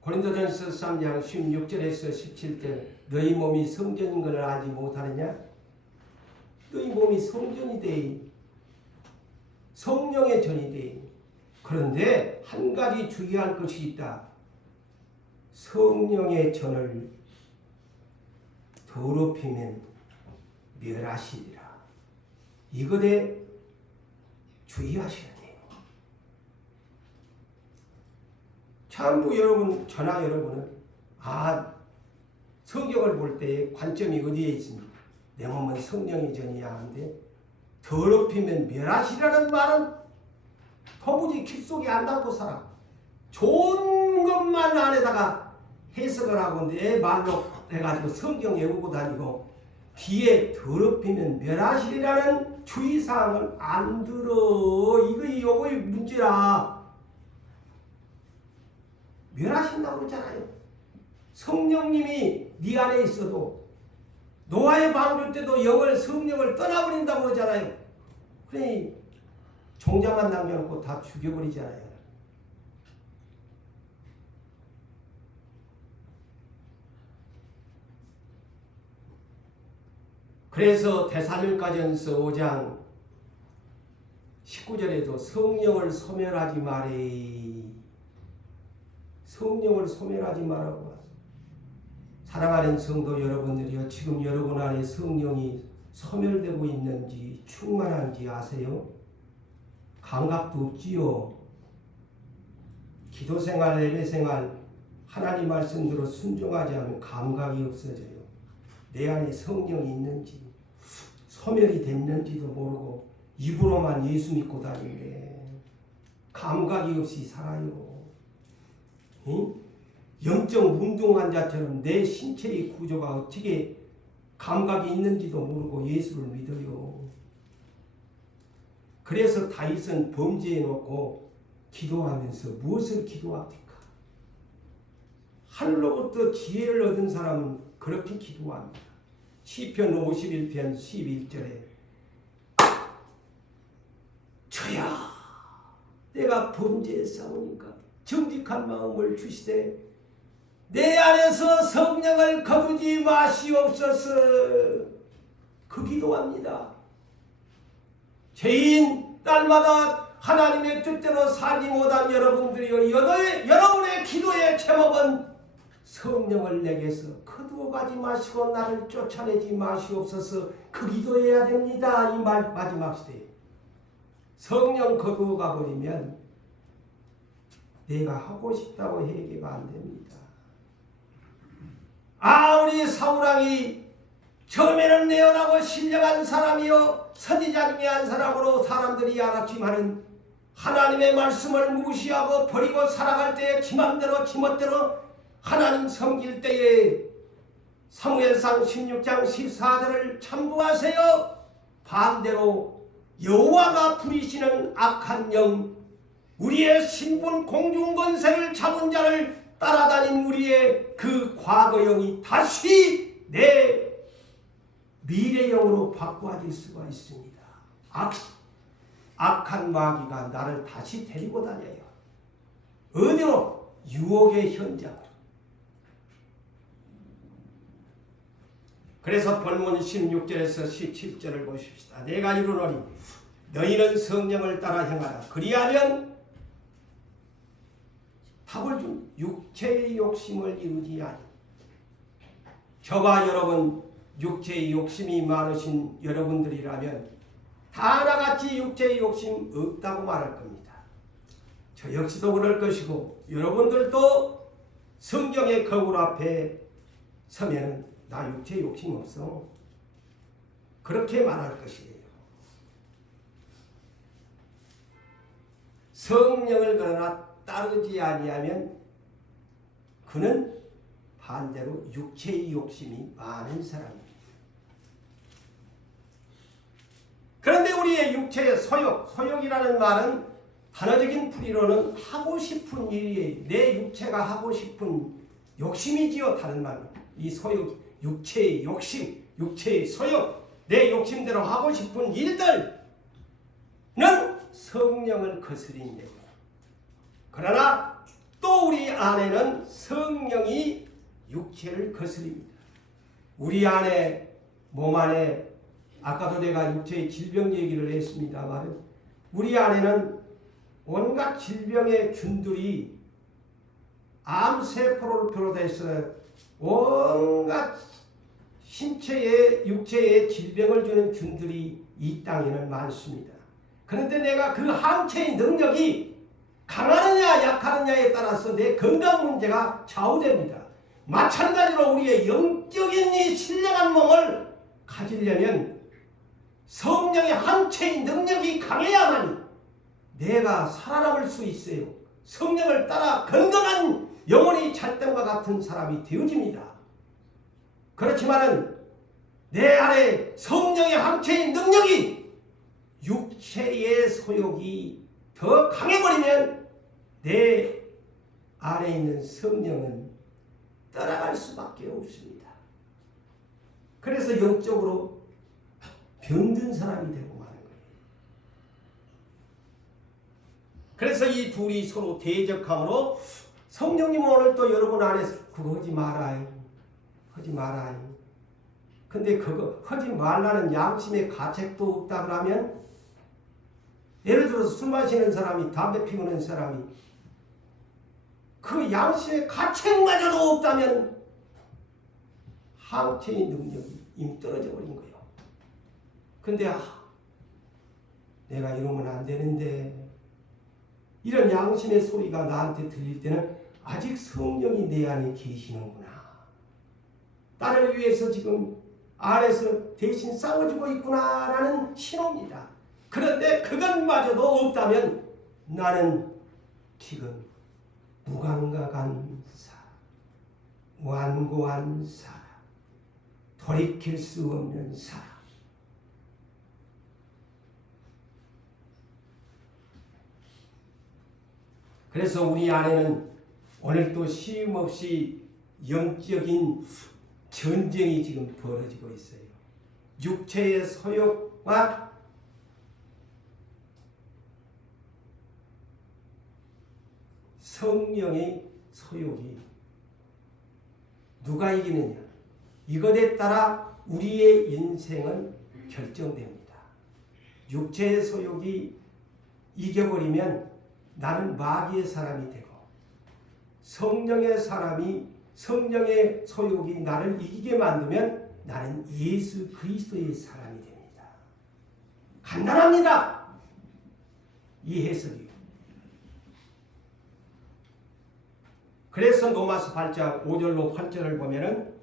고린도전서 3장 16절에서 17절, 너희 몸이 성전인 것을 알지 못하느냐? 너희 몸이 성전이 돼. 성령의 전이 돼. 그런데 한 가지 주의할 것이 있다. 성령의 전을 더럽히면 멸하시리라. 이것에 주의하셔야 돼요. 전부 여러분, 저나 여러분은 성경을 볼 때 관점이 어디에 있습니까? 내 몸은 성령의 전이야 하는데 더럽히면 멸하시라는 말은 도무지 귓속에 안 닿고 살아. 좋은 것만 안에다가 해석을 하고 내 말로 해가지고 성경 외우고 다니고 뒤에 더럽히면 멸하시리라는 주의사항을 안 들어. 요거의 문제라. 멸하신다고 그러잖아요. 성령님이 네 안에 있어도 노아의 방주 때도 성령을 떠나버린다고 그러잖아요. 그러니 종자만 남겨놓고 다 죽여버리잖아요. 그래서 데살로니가전서 5장 19절에도 성령을 소멸하지 말에. 성령을 소멸하지 말라고 하죠. 사랑하는 성도 여러분들이요, 지금 여러분 안에 성령이 소멸되고 있는지 충만한지 아세요? 감각도 없지요. 기도생활, 예배생활, 하나님 말씀대로 순종하지 않으면 감각이 없어져요. 내 안에 성령이 있는지 소멸이 됐는지도 모르고 입으로만 예수 믿고 다니네. 감각이 없이 살아요. 응? 영적 운동환자처럼 내 신체의 구조가 어떻게 감각이 있는지도 모르고 예수를 믿어요. 그래서 다윗은 범죄해 놓고 기도하면서 무엇을 기도합니까? 하늘로부터 지혜를 얻은 사람은 그렇게 기도합니다. 시편 51편 11절에 저야 내가 범죄했사오니까 정직한 마음을 주시되 내 안에서 성령을 거두지 마시옵소서. 그 기도합니다. 죄인 날마다 하나님의 뜻대로 살지 못한 여러분들이요, 여러분의 기도의 제목은 성령을 내게서 거두어가지 마시고 나를 쫓아내지 마시옵소서. 그 기도해야 됩니다. 이 말 마지막 시대에 성령 거두어가 버리면 내가 하고 싶다고 얘기가 안 됩니다. 우리 사울왕이 처음에는 내어나고 신령한 사람이요 선지자 중에 한 사람으로 사람들이 알았지만은 하나님의 말씀을 무시하고 버리고 살아갈 때에 지맘대로 지멋대로 하나님 섬길 때에 사무엘상 16장 14절을 참고하세요. 반대로 여호와가 부리시는 악한 영, 우리의 신분 공중권세를 잡은 자를 따라다닌 우리의 그 과거영이 다시 내 미래영으로 바꿔질 수가 있습니다. 악한 마귀가 나를 다시 데리고 다녀요. 어디로? 유혹의 현장으로. 그래서 본문 16절에서 17절을 보십시다. 내가 이르노니 너희는 성령을 따라 행하라. 그리하면 답을 준 육체의 욕심을 이루지 아니. 저와 여러분 육체의 욕심이 많으신 여러분들이라면 다 하나같이 육체의 욕심 없다고 말할 겁니다. 저 역시도 그럴 것이고 여러분들도 성경의 거울 앞에 서면 나 육체의 욕심 없어. 그렇게 말할 것이에요. 성령을 그러나 따르지 아니하면 그는 반대로 육체의 욕심이 많은 사람입니다. 그런데 우리의 육체의 소욕이라는 말은 단어적인 풀이로는 하고 싶은 일이에요. 내 육체가 하고 싶은 욕심이지요. 다른 말로 이 소욕, 육체의 욕심, 육체의 소욕, 내 욕심대로 하고 싶은 일들은 성령을 거스린 예고. 그러나 또 우리 안에는 성령이 육체를 거스립니다. 우리 안에, 몸 안에, 아까도 내가 육체의 질병 얘기를 했습니다만 우리 안에는 온갖 질병의 균들이 암세포를 비롯해서 온갖 신체의 육체의 질병을 주는 균들이 이 땅에는 많습니다. 그런데 내가 그 항체의 능력이 강하느냐 약하느냐에 따라서 내 건강 문제가 좌우됩니다. 마찬가지로 우리의 영적인 이 신령한 몸을 가지려면 성령의 항체의 능력이 강해야만 내가 살아남을 수 있어요. 성령을 따라 건강한 영혼이 찰떡과 같은 사람이 되어집니다. 그렇지만은 내 안에 성령의 함체인 능력이 육체의 소욕이 더 강해버리면 내 안에 있는 성령은 떠나갈 수밖에 없습니다. 그래서 영적으로 병든 사람이 되고 마는 거예요. 그래서 이 둘이 서로 대적함으로 성령님은 오늘 또 여러분 안에서 그거 하지 마라잉. 하지 마라잉. 근데 그거 하지 말라는 양심의 가책도 없다 그러면 예를 들어서 술 마시는 사람이 담배 피우는 사람이 그 양심의 가책마저도 없다면 항체의 능력이 이미 떨어져 버린 거예요. 근데 내가 이러면 안 되는데 이런 양심의 소리가 나한테 들릴 때는 아직 성령이 내 안에 계시는구나. 나를 위해서 지금 안에서 대신 싸워주고 있구나라는 신호입니다. 그런데 그것마저도 없다면 나는 지금 무감각한 사람, 완고한 사람, 돌이킬 수 없는 사람. 그래서 우리 안에는 오늘도 쉼없이 영적인 전쟁이 지금 벌어지고 있어요. 육체의 소욕과 성령의 소욕이 누가 이기느냐? 이것에 따라 우리의 인생은 결정됩니다. 육체의 소욕이 이겨버리면 나는 마귀의 사람이 되고 성령의 소욕이 나를 이기게 만들면 나는 예수 그리스도의 사람이 됩니다. 간단합니다. 이 해석이. 그래서 로마서 8장 5절로 8절을 보면은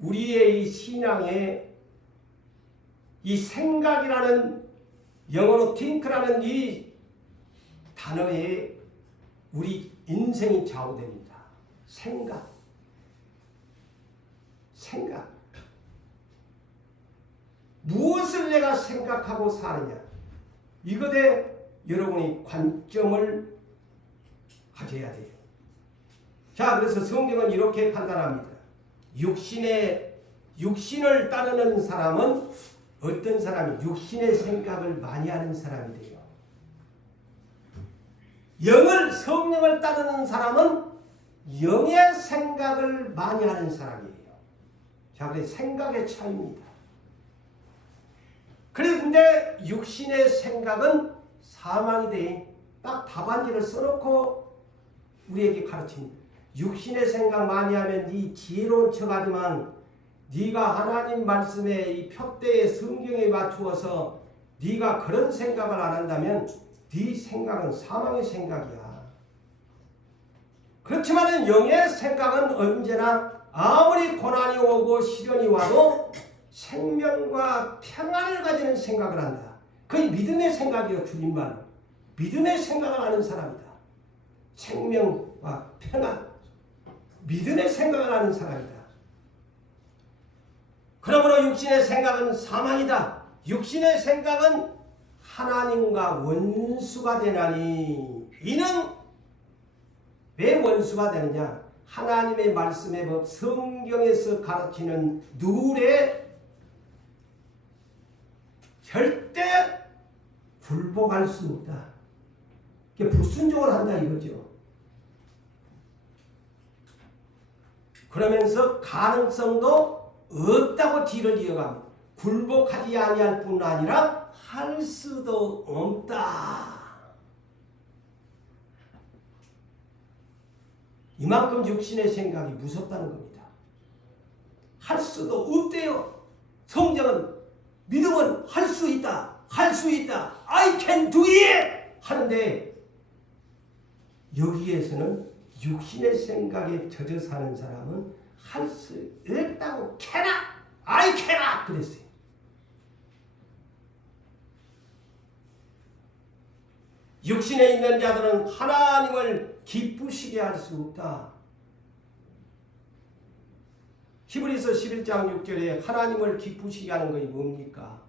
우리의 이 신앙의 이 생각이라는 영어로 think라는 이 단어에 우리 인생이 좌우됩니다. 생각. 무엇을 내가 생각하고 사느냐. 이것에 여러분이 관점을 가져야 돼요. 자, 그래서 성경은 이렇게 판단합니다. 육신을 따르는 사람은 어떤 사람이 육신의 생각을 많이 하는 사람이 돼요. 성령을 따르는 사람은 영의 생각을 많이 하는 사람이에요. 자, 그래서 생각의 차이입니다. 그런데 육신의 생각은 사망이 돼. 딱 답안지를 써놓고 우리에게 가르칩니다. 육신의 생각 많이 하면 네 지혜로운 척하지만 네가 하나님 말씀에 이 표대의 성경에 맞추어서 네가 그런 생각을 안 한다면 네 생각은 사망의 생각이야. 그렇지만 영의 생각은 언제나 아무리 고난이 오고 시련이 와도 생명과 평안을 가지는 생각을 한다. 그게 믿음의 생각이요. 줄임말로. 믿음의 생각을 하는 사람이다. 생명과 평안. 믿음의 생각을 하는 사람이다. 그러므로 육신의 생각은 사망이다. 육신의 생각은 하나님과 원수가 되나니. 이는 왜 원수가 되느냐? 하나님의 말씀의 법, 성경에서 가르치는 룰에 절대 굴복할 수 없다. 불순종을 한다 이거죠. 그러면서 가능성도 없다고 뒤를 이어갑니다. 굴복하지 아니할 뿐 아니라 할 수도 없다. 이만큼 육신의 생각이 무섭다는 겁니다. 할 수도 없대요. 성경은 믿음은 할 수 있다. 할 수 있다. I can do it! 하는데 여기에서는 육신의 생각에 젖어 사는 사람은 할 수 없다고 cannot! I cannot! 그랬어요. 육신에 있는 자들은 하나님을 기쁘시게 할 수 없다. 히브리서 11장 6절에 하나님을 기쁘시게 하는 것이 뭡니까?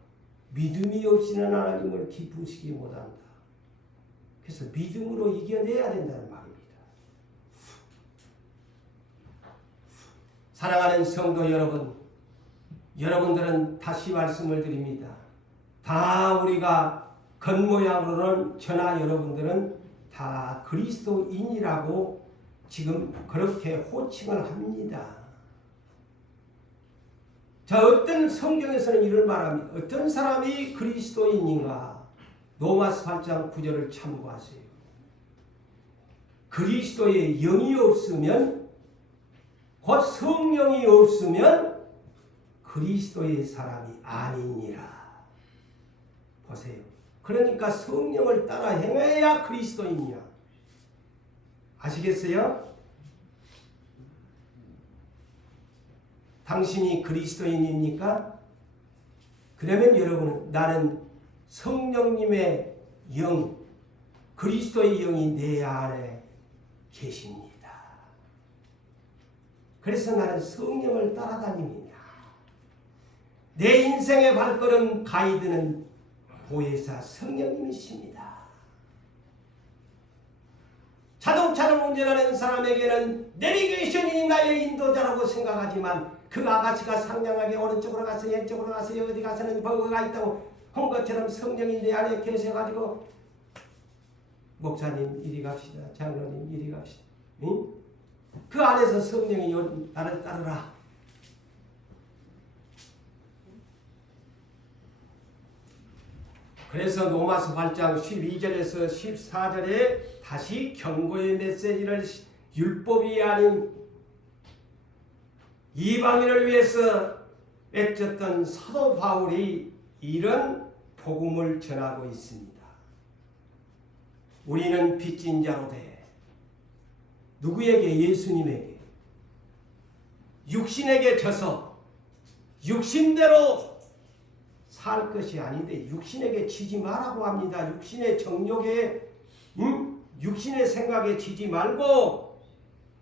믿음이 없이는 하나님을 기쁘시게 못한다. 그래서 믿음으로 이겨내야 된다는 말입니다. 사랑하는 성도 여러분, 여러분들은 다시 말씀을 드립니다. 다 우리가 겉모양으로는 저나 여러분들은 다 그리스도인이라고 지금 그렇게 호칭을 합니다. 자, 어떤 성경에서는 이를 말합니다. 어떤 사람이 그리스도인인가? 로마서 8장 9절을 참고하세요. 그리스도의 영이 없으면, 곧 성령이 없으면 그리스도의 사람이 아니니라. 보세요. 그러니까 성령을 따라 행해야 그리스도인이야. 아시겠어요? 당신이 그리스도인입니까? 그러면 여러분은 나는 성령님의 영, 그리스도의 영이 내 안에 계십니다. 그래서 나는 성령을 따라다닙니다. 내 인생의 발걸음 가이드는 보혜사 성령님이십니다. 자동차를 운전하는 사람에게는 내비게이션이 나의 인도자라고 생각하지만 그 아가씨가 상냥하게 오른쪽으로 가서 왼쪽으로 가서 어디 가서는 버거가 있다고 한 것처럼 성령이 내 안에 계셔가지고 목사님 이리 갑시다. 장로님 이리 갑시다. 응? 그 안에서 성령이 나를 따르라. 그래서 로마서 8장 12절에서 14절에 다시 경고의 메시지를 율법이 아닌 이방인을 위해서 애썼던 사도 바울이 이런 복음을 전하고 있습니다. 우리는 빚진 자로 돼. 누구에게? 예수님에게. 육신에게 져서 육신대로 살 것이 아닌데 육신에게 지지 말라고 합니다. 육신의 정욕에 육신의 생각에 지지 말고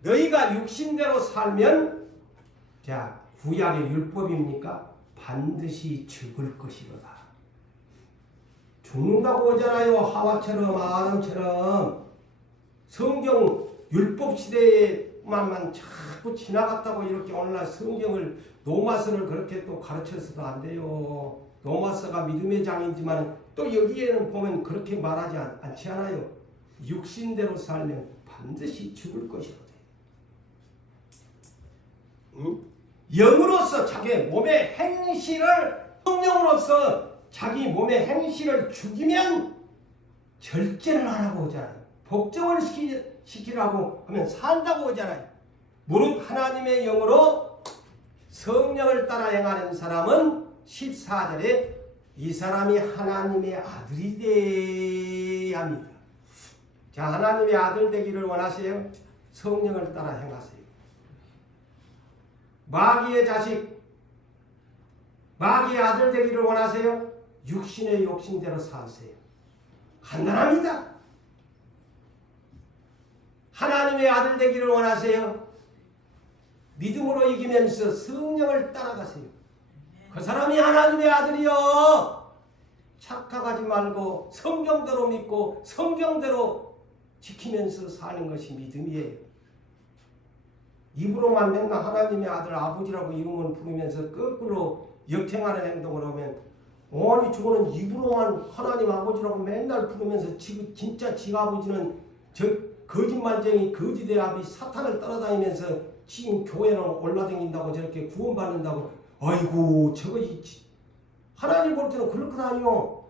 너희가 육신대로 살면 자 구약의 율법입니까? 반드시 죽을 것이로다. 죽는다고 하잖아요. 하와처럼 아담처럼. 성경 율법 시대에만 자꾸 지나갔다고 이렇게 오늘날 성경을 로마서를 그렇게 또 가르쳐서도 안 돼요. 로마서가 믿음의 장이지만 또 여기에는 보면 그렇게 말하지 않지 않아요. 육신대로 살면 반드시 죽을 것이로다. 응? 영으로서 자기 몸의 행실을 성령으로서 자기 몸의 행실을 죽이면 절제를 하라고 하잖아요. 복종을 시키라고 하면 산다고 하잖아요. 무릇 하나님의 영으로 성령을 따라 행하는 사람은 14절에 이 사람이 하나님의 아들이 돼야 합니다. 자, 하나님의 아들 되기를 원하세요? 성령을 따라 행하세요. 마귀의 자식, 마귀의 아들 되기를 원하세요? 육신의 욕심대로 사세요. 간단합니다. 하나님의 아들 되기를 원하세요? 믿음으로 이기면서 성령을 따라가세요. 그 사람이 하나님의 아들이요. 착각하지 말고 성경대로 믿고 성경대로 지키면서 사는 것이 믿음이에요. 입으로만 맨날 하나님의 아들 아버지라고 이름을 부르면서 거꾸로 역행하는 행동을 하면 아니 저거는 입으로만 하나님 아버지라고 맨날 부르면서 진짜 지 아버지는 저 거짓말쟁이 거지대아비 사탄을 따라다니면서 지금 교회는 올라다닌다고 저렇게 구원받는다고 아이고 저거 하나님 볼 때는 그렇거든요.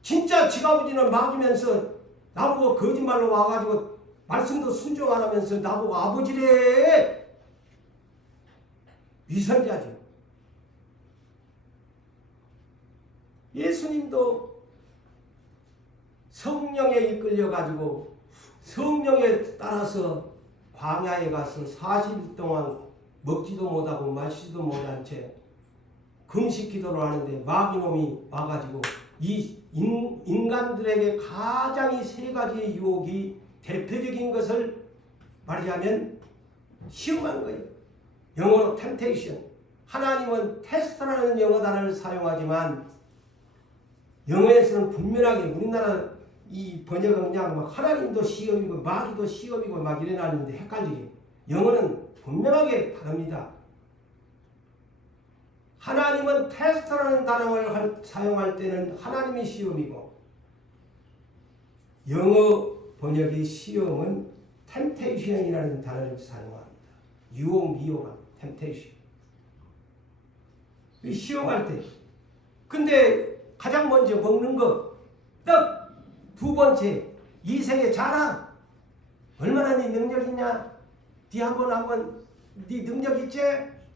진짜 지 아버지는 막이면서 나보고 거짓말로 와가지고 말씀도 순종 안 하면서 나보고 아버지래. 위선자죠. 예수님도 성령에 이끌려가지고 성령에 따라서 광야에 가서 40일 동안 먹지도 못하고 마시지도 못한 채 금식 기도를 하는데 마귀놈이 와가지고 이 인간들에게 가장 이 세 가지의 유혹이 대표적인 것을 말하자면 시험한 거예요. 영어로 temptation. 하나님은 테스트라는 영어 단어를 사용하지만 영어에서는 분명하게 우리나라 이 번역은 그냥 막 하나님도 시험이고 마귀도 시험이고 막 이래놨는데 헷갈리게. 영어는 분명하게 다릅니다. 하나님은 테스트라는 단어를 사용할 때는 하나님이 시험이고 영어 번역의 시험은 temptation이라는 단어를 사용합니다. 유혹, 미혹한 temptation. 시험할 때. 근데 가장 먼저 먹는 거 떡. 두 번째 이생의 자랑. 얼마나 네 능력 있냐? 네 네 능력 있지?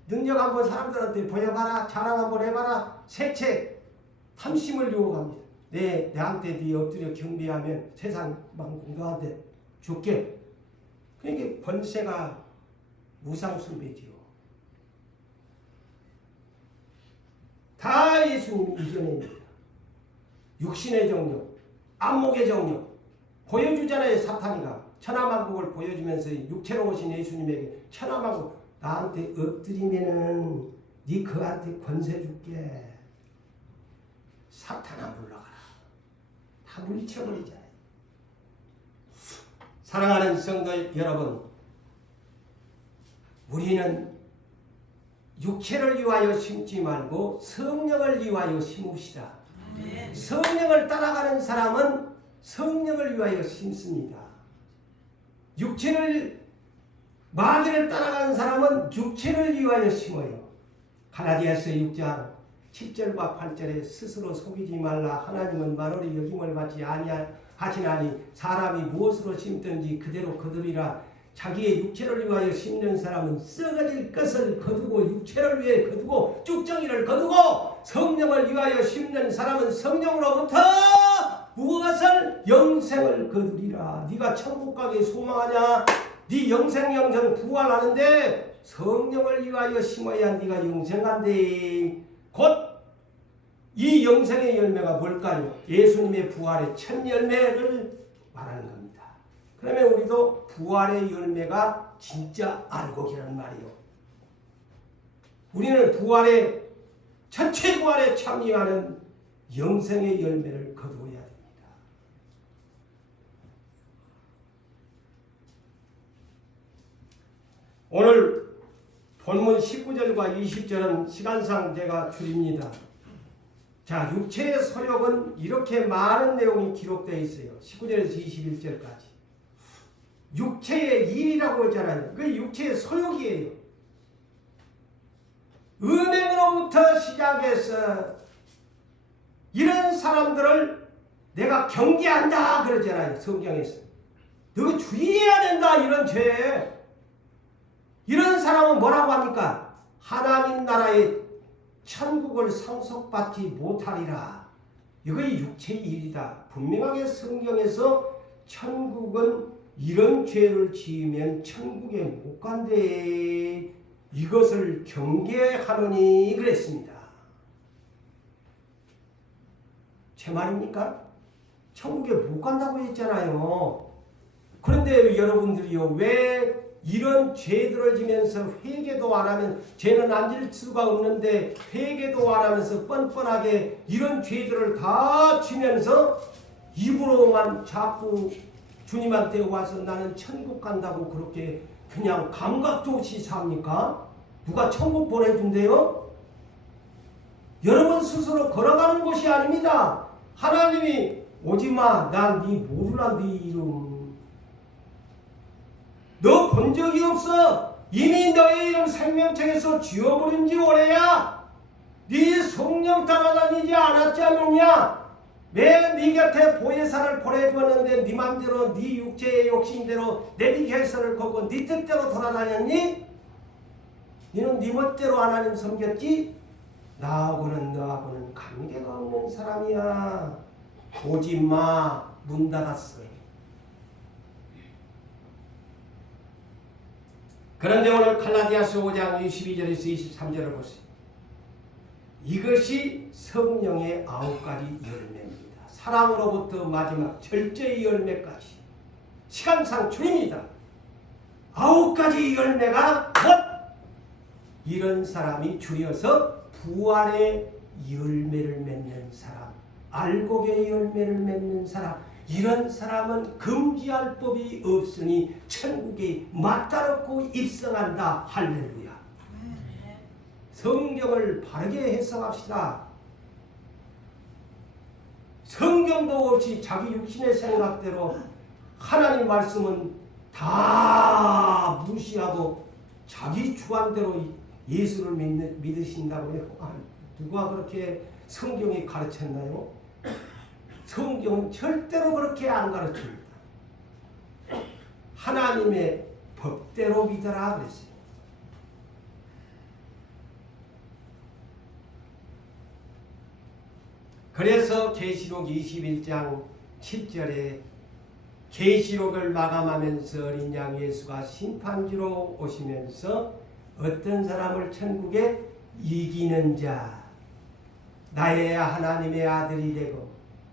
능력 한번 사람들한테 보여봐라. 자랑 한번 해봐라. 셋째 탐심을 유혹합니다. 내한테 네 엎드려 경배하면 세상 만공들한테 줄게. 그러니까 번세가 무상숭배지요. 다 예수님 이겨냅니다. 육신의 정욕, 안목의 정욕 보여주잖아요. 사탄이가 천하만국을 보여주면서 육체로 오신 예수님에게 천하만국 나한테 엎드리면은 네 그한테 권세 줄게. 사탄아 물러가라. 다 물리쳐버리잖아요. 사랑하는 성도 여러분, 우리는 육체를 위하여 심지 말고 성령을 위하여 심읍시다. 성령을 따라가는 사람은 성령을 위하여 심습니다. 마귀를 따라가는 사람은 육체를 위하여 심어요. 갈라디아서 6장 7절과 8절에 스스로 속이지 말라. 하나님은 만월의 여김을 받지 아니하시나니 사람이 무엇으로 심든지 그대로 거두리라. 자기의 육체를 위하여 심는 사람은 썩어질 것을 거두고 육체를 위해 거두고 쭉정이를 거두고 성령을 위하여 심는 사람은 성령으로부터 무엇을? 영생을 거두리라. 네가 천국 가기 소망하냐? 네 영생 부활하는데 성령을 위하여 심어야 네가 영생한대. 곧 이 영생의 열매가 뭘까요? 예수님의 부활의 첫 열매를 말하는 겁니다. 그러면 우리도 부활의 열매가 진짜 알곡이라는 말이요. 우리는 전체 부활에 참여하는 영생의 열매를 거두어야 됩니다. 오늘 본문 19절과 20절은 시간상 제가 줄입니다. 자, 육체의 소욕은 이렇게 많은 내용이 기록되어 있어요. 19절에서 21절까지. 육체의 일이라고 했잖아요. 그게 육체의 소욕이에요. 음행으로부터 시작해서 이런 사람들을 내가 경계한다 그러잖아요. 성경에서. 너 주의해야 된다 이런 죄. 이런 사람은 뭐라고 합니까? 하나님 나라의 천국을 상속받지 못하리라. 이거의 육체의 일이다. 분명하게 성경에서 천국은 이런 죄를 지으면 천국에 못 간대. 이것을 경계하노니 그랬습니다. 제 말입니까? 천국에 못 간다고 했잖아요. 그런데 여러분들이요, 왜 이런 죄들을 지면서 회개도 안 하면 죄는 안 질 수가 없는데 회개도 안 하면서 뻔뻔하게 이런 죄들을 다 지면서 입으로만 자꾸 주님한테 와서 나는 천국 간다고 그렇게 그냥 감각도 없이 삽니까? 누가 천국 보내준대요? 여러분 스스로 걸어가는 곳이 아닙니다. 하나님이 오지마, 난 네 모르나 네 이름 너 본 적이 없어. 이미 너의 이름 생명책에서 지워버린 지 오래야. 네 성령 따라다니지 않았지 않느냐? 왜 네 곁에 보혜사를 보내주었는데 네 맘대로 네 육체의 욕심대로 내비게이션을 걷고 네 뜻대로 돌아다녔니? 너는 네 멋대로 하나님 섬겼지? 너하고는 관계가 없는 사람이야. 오지마. 문 닫았어. 그런데 오늘 갈라디아서 5장 22절에서 23절을 보세요. 이것이 성령의 9가지 열매입니다. 사랑으로부터 마지막 절제의 열매까지. 시간상 줄입니다. 9가지 열매가 곧 이런 사람이 줄여서 부활의 열매를 맺는 사람, 알곡의 열매를 맺는 사람, 이런 사람은 금지할 법이 없으니 천국에 맞다놓고 입성한다. 할렐루야. 성경을 바르게 해석합시다. 성경도 없이 자기 육신의 생각대로 하나님 말씀은 다 무시하고 자기 주관대로 예수를 믿으신다고요? 누가 그렇게 성경이 가르쳤나요? 성경은 절대로 그렇게 안 가르칩니다. 하나님의 법대로 믿어라 그랬어요. 그래서 계시록 21장 7절에 계시록을 마감하면서 어린 양 예수가 심판지로 오시면서 어떤 사람을 천국에 이기는 자, 나의 하나님의 아들이 되고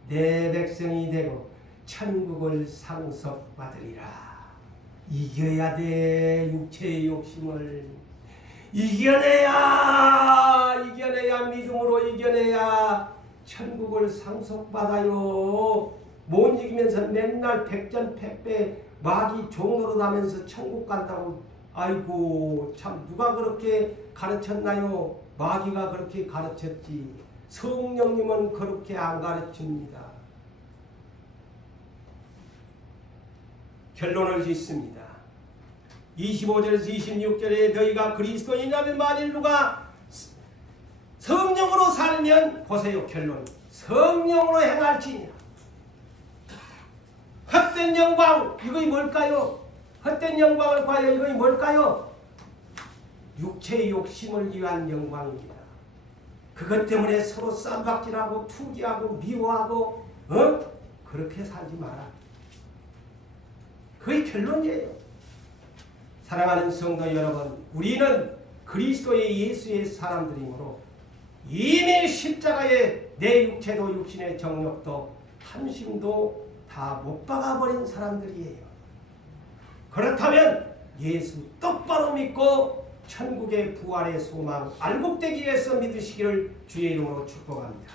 내 백성이 되고 천국을 상속받으리라. 이겨야 돼. 육체의 욕심을 이겨내야 믿음으로 이겨내야 천국을 상속받아요. 못 이기면서 맨날 백전백배 마귀 종로로 다면서 천국 간다고. 아이고 참 누가 그렇게 가르쳤나요? 마귀가 그렇게 가르쳤지. 성령님은 그렇게 안 가르칩니다. 결론을 짓습니다. 25절에서 26절에 너희가 그리스도인이라면 만일 누가 성령으로 살면 보세요. 결론. 성령으로 행할지니라. 헛된 영광 이것이 뭘까요? 헛된 영광을 과연 이것이 뭘까요? 육체의 욕심을 위한 영광입니다. 그것 때문에 서로 쌈박질하고 투기하고 미워하고 그렇게 살지 마라. 그게 결론이에요. 사랑하는 성도 여러분, 우리는 그리스도의 예수의 사람들이므로 이미 십자가에 내 육체도 육신의 정욕도 탐심도 다 못 박아버린 사람들이에요. 그렇다면 예수 똑바로 믿고 천국의 부활의 소망 알곡되기 위해서 믿으시기를 주의 이름으로 축복합니다.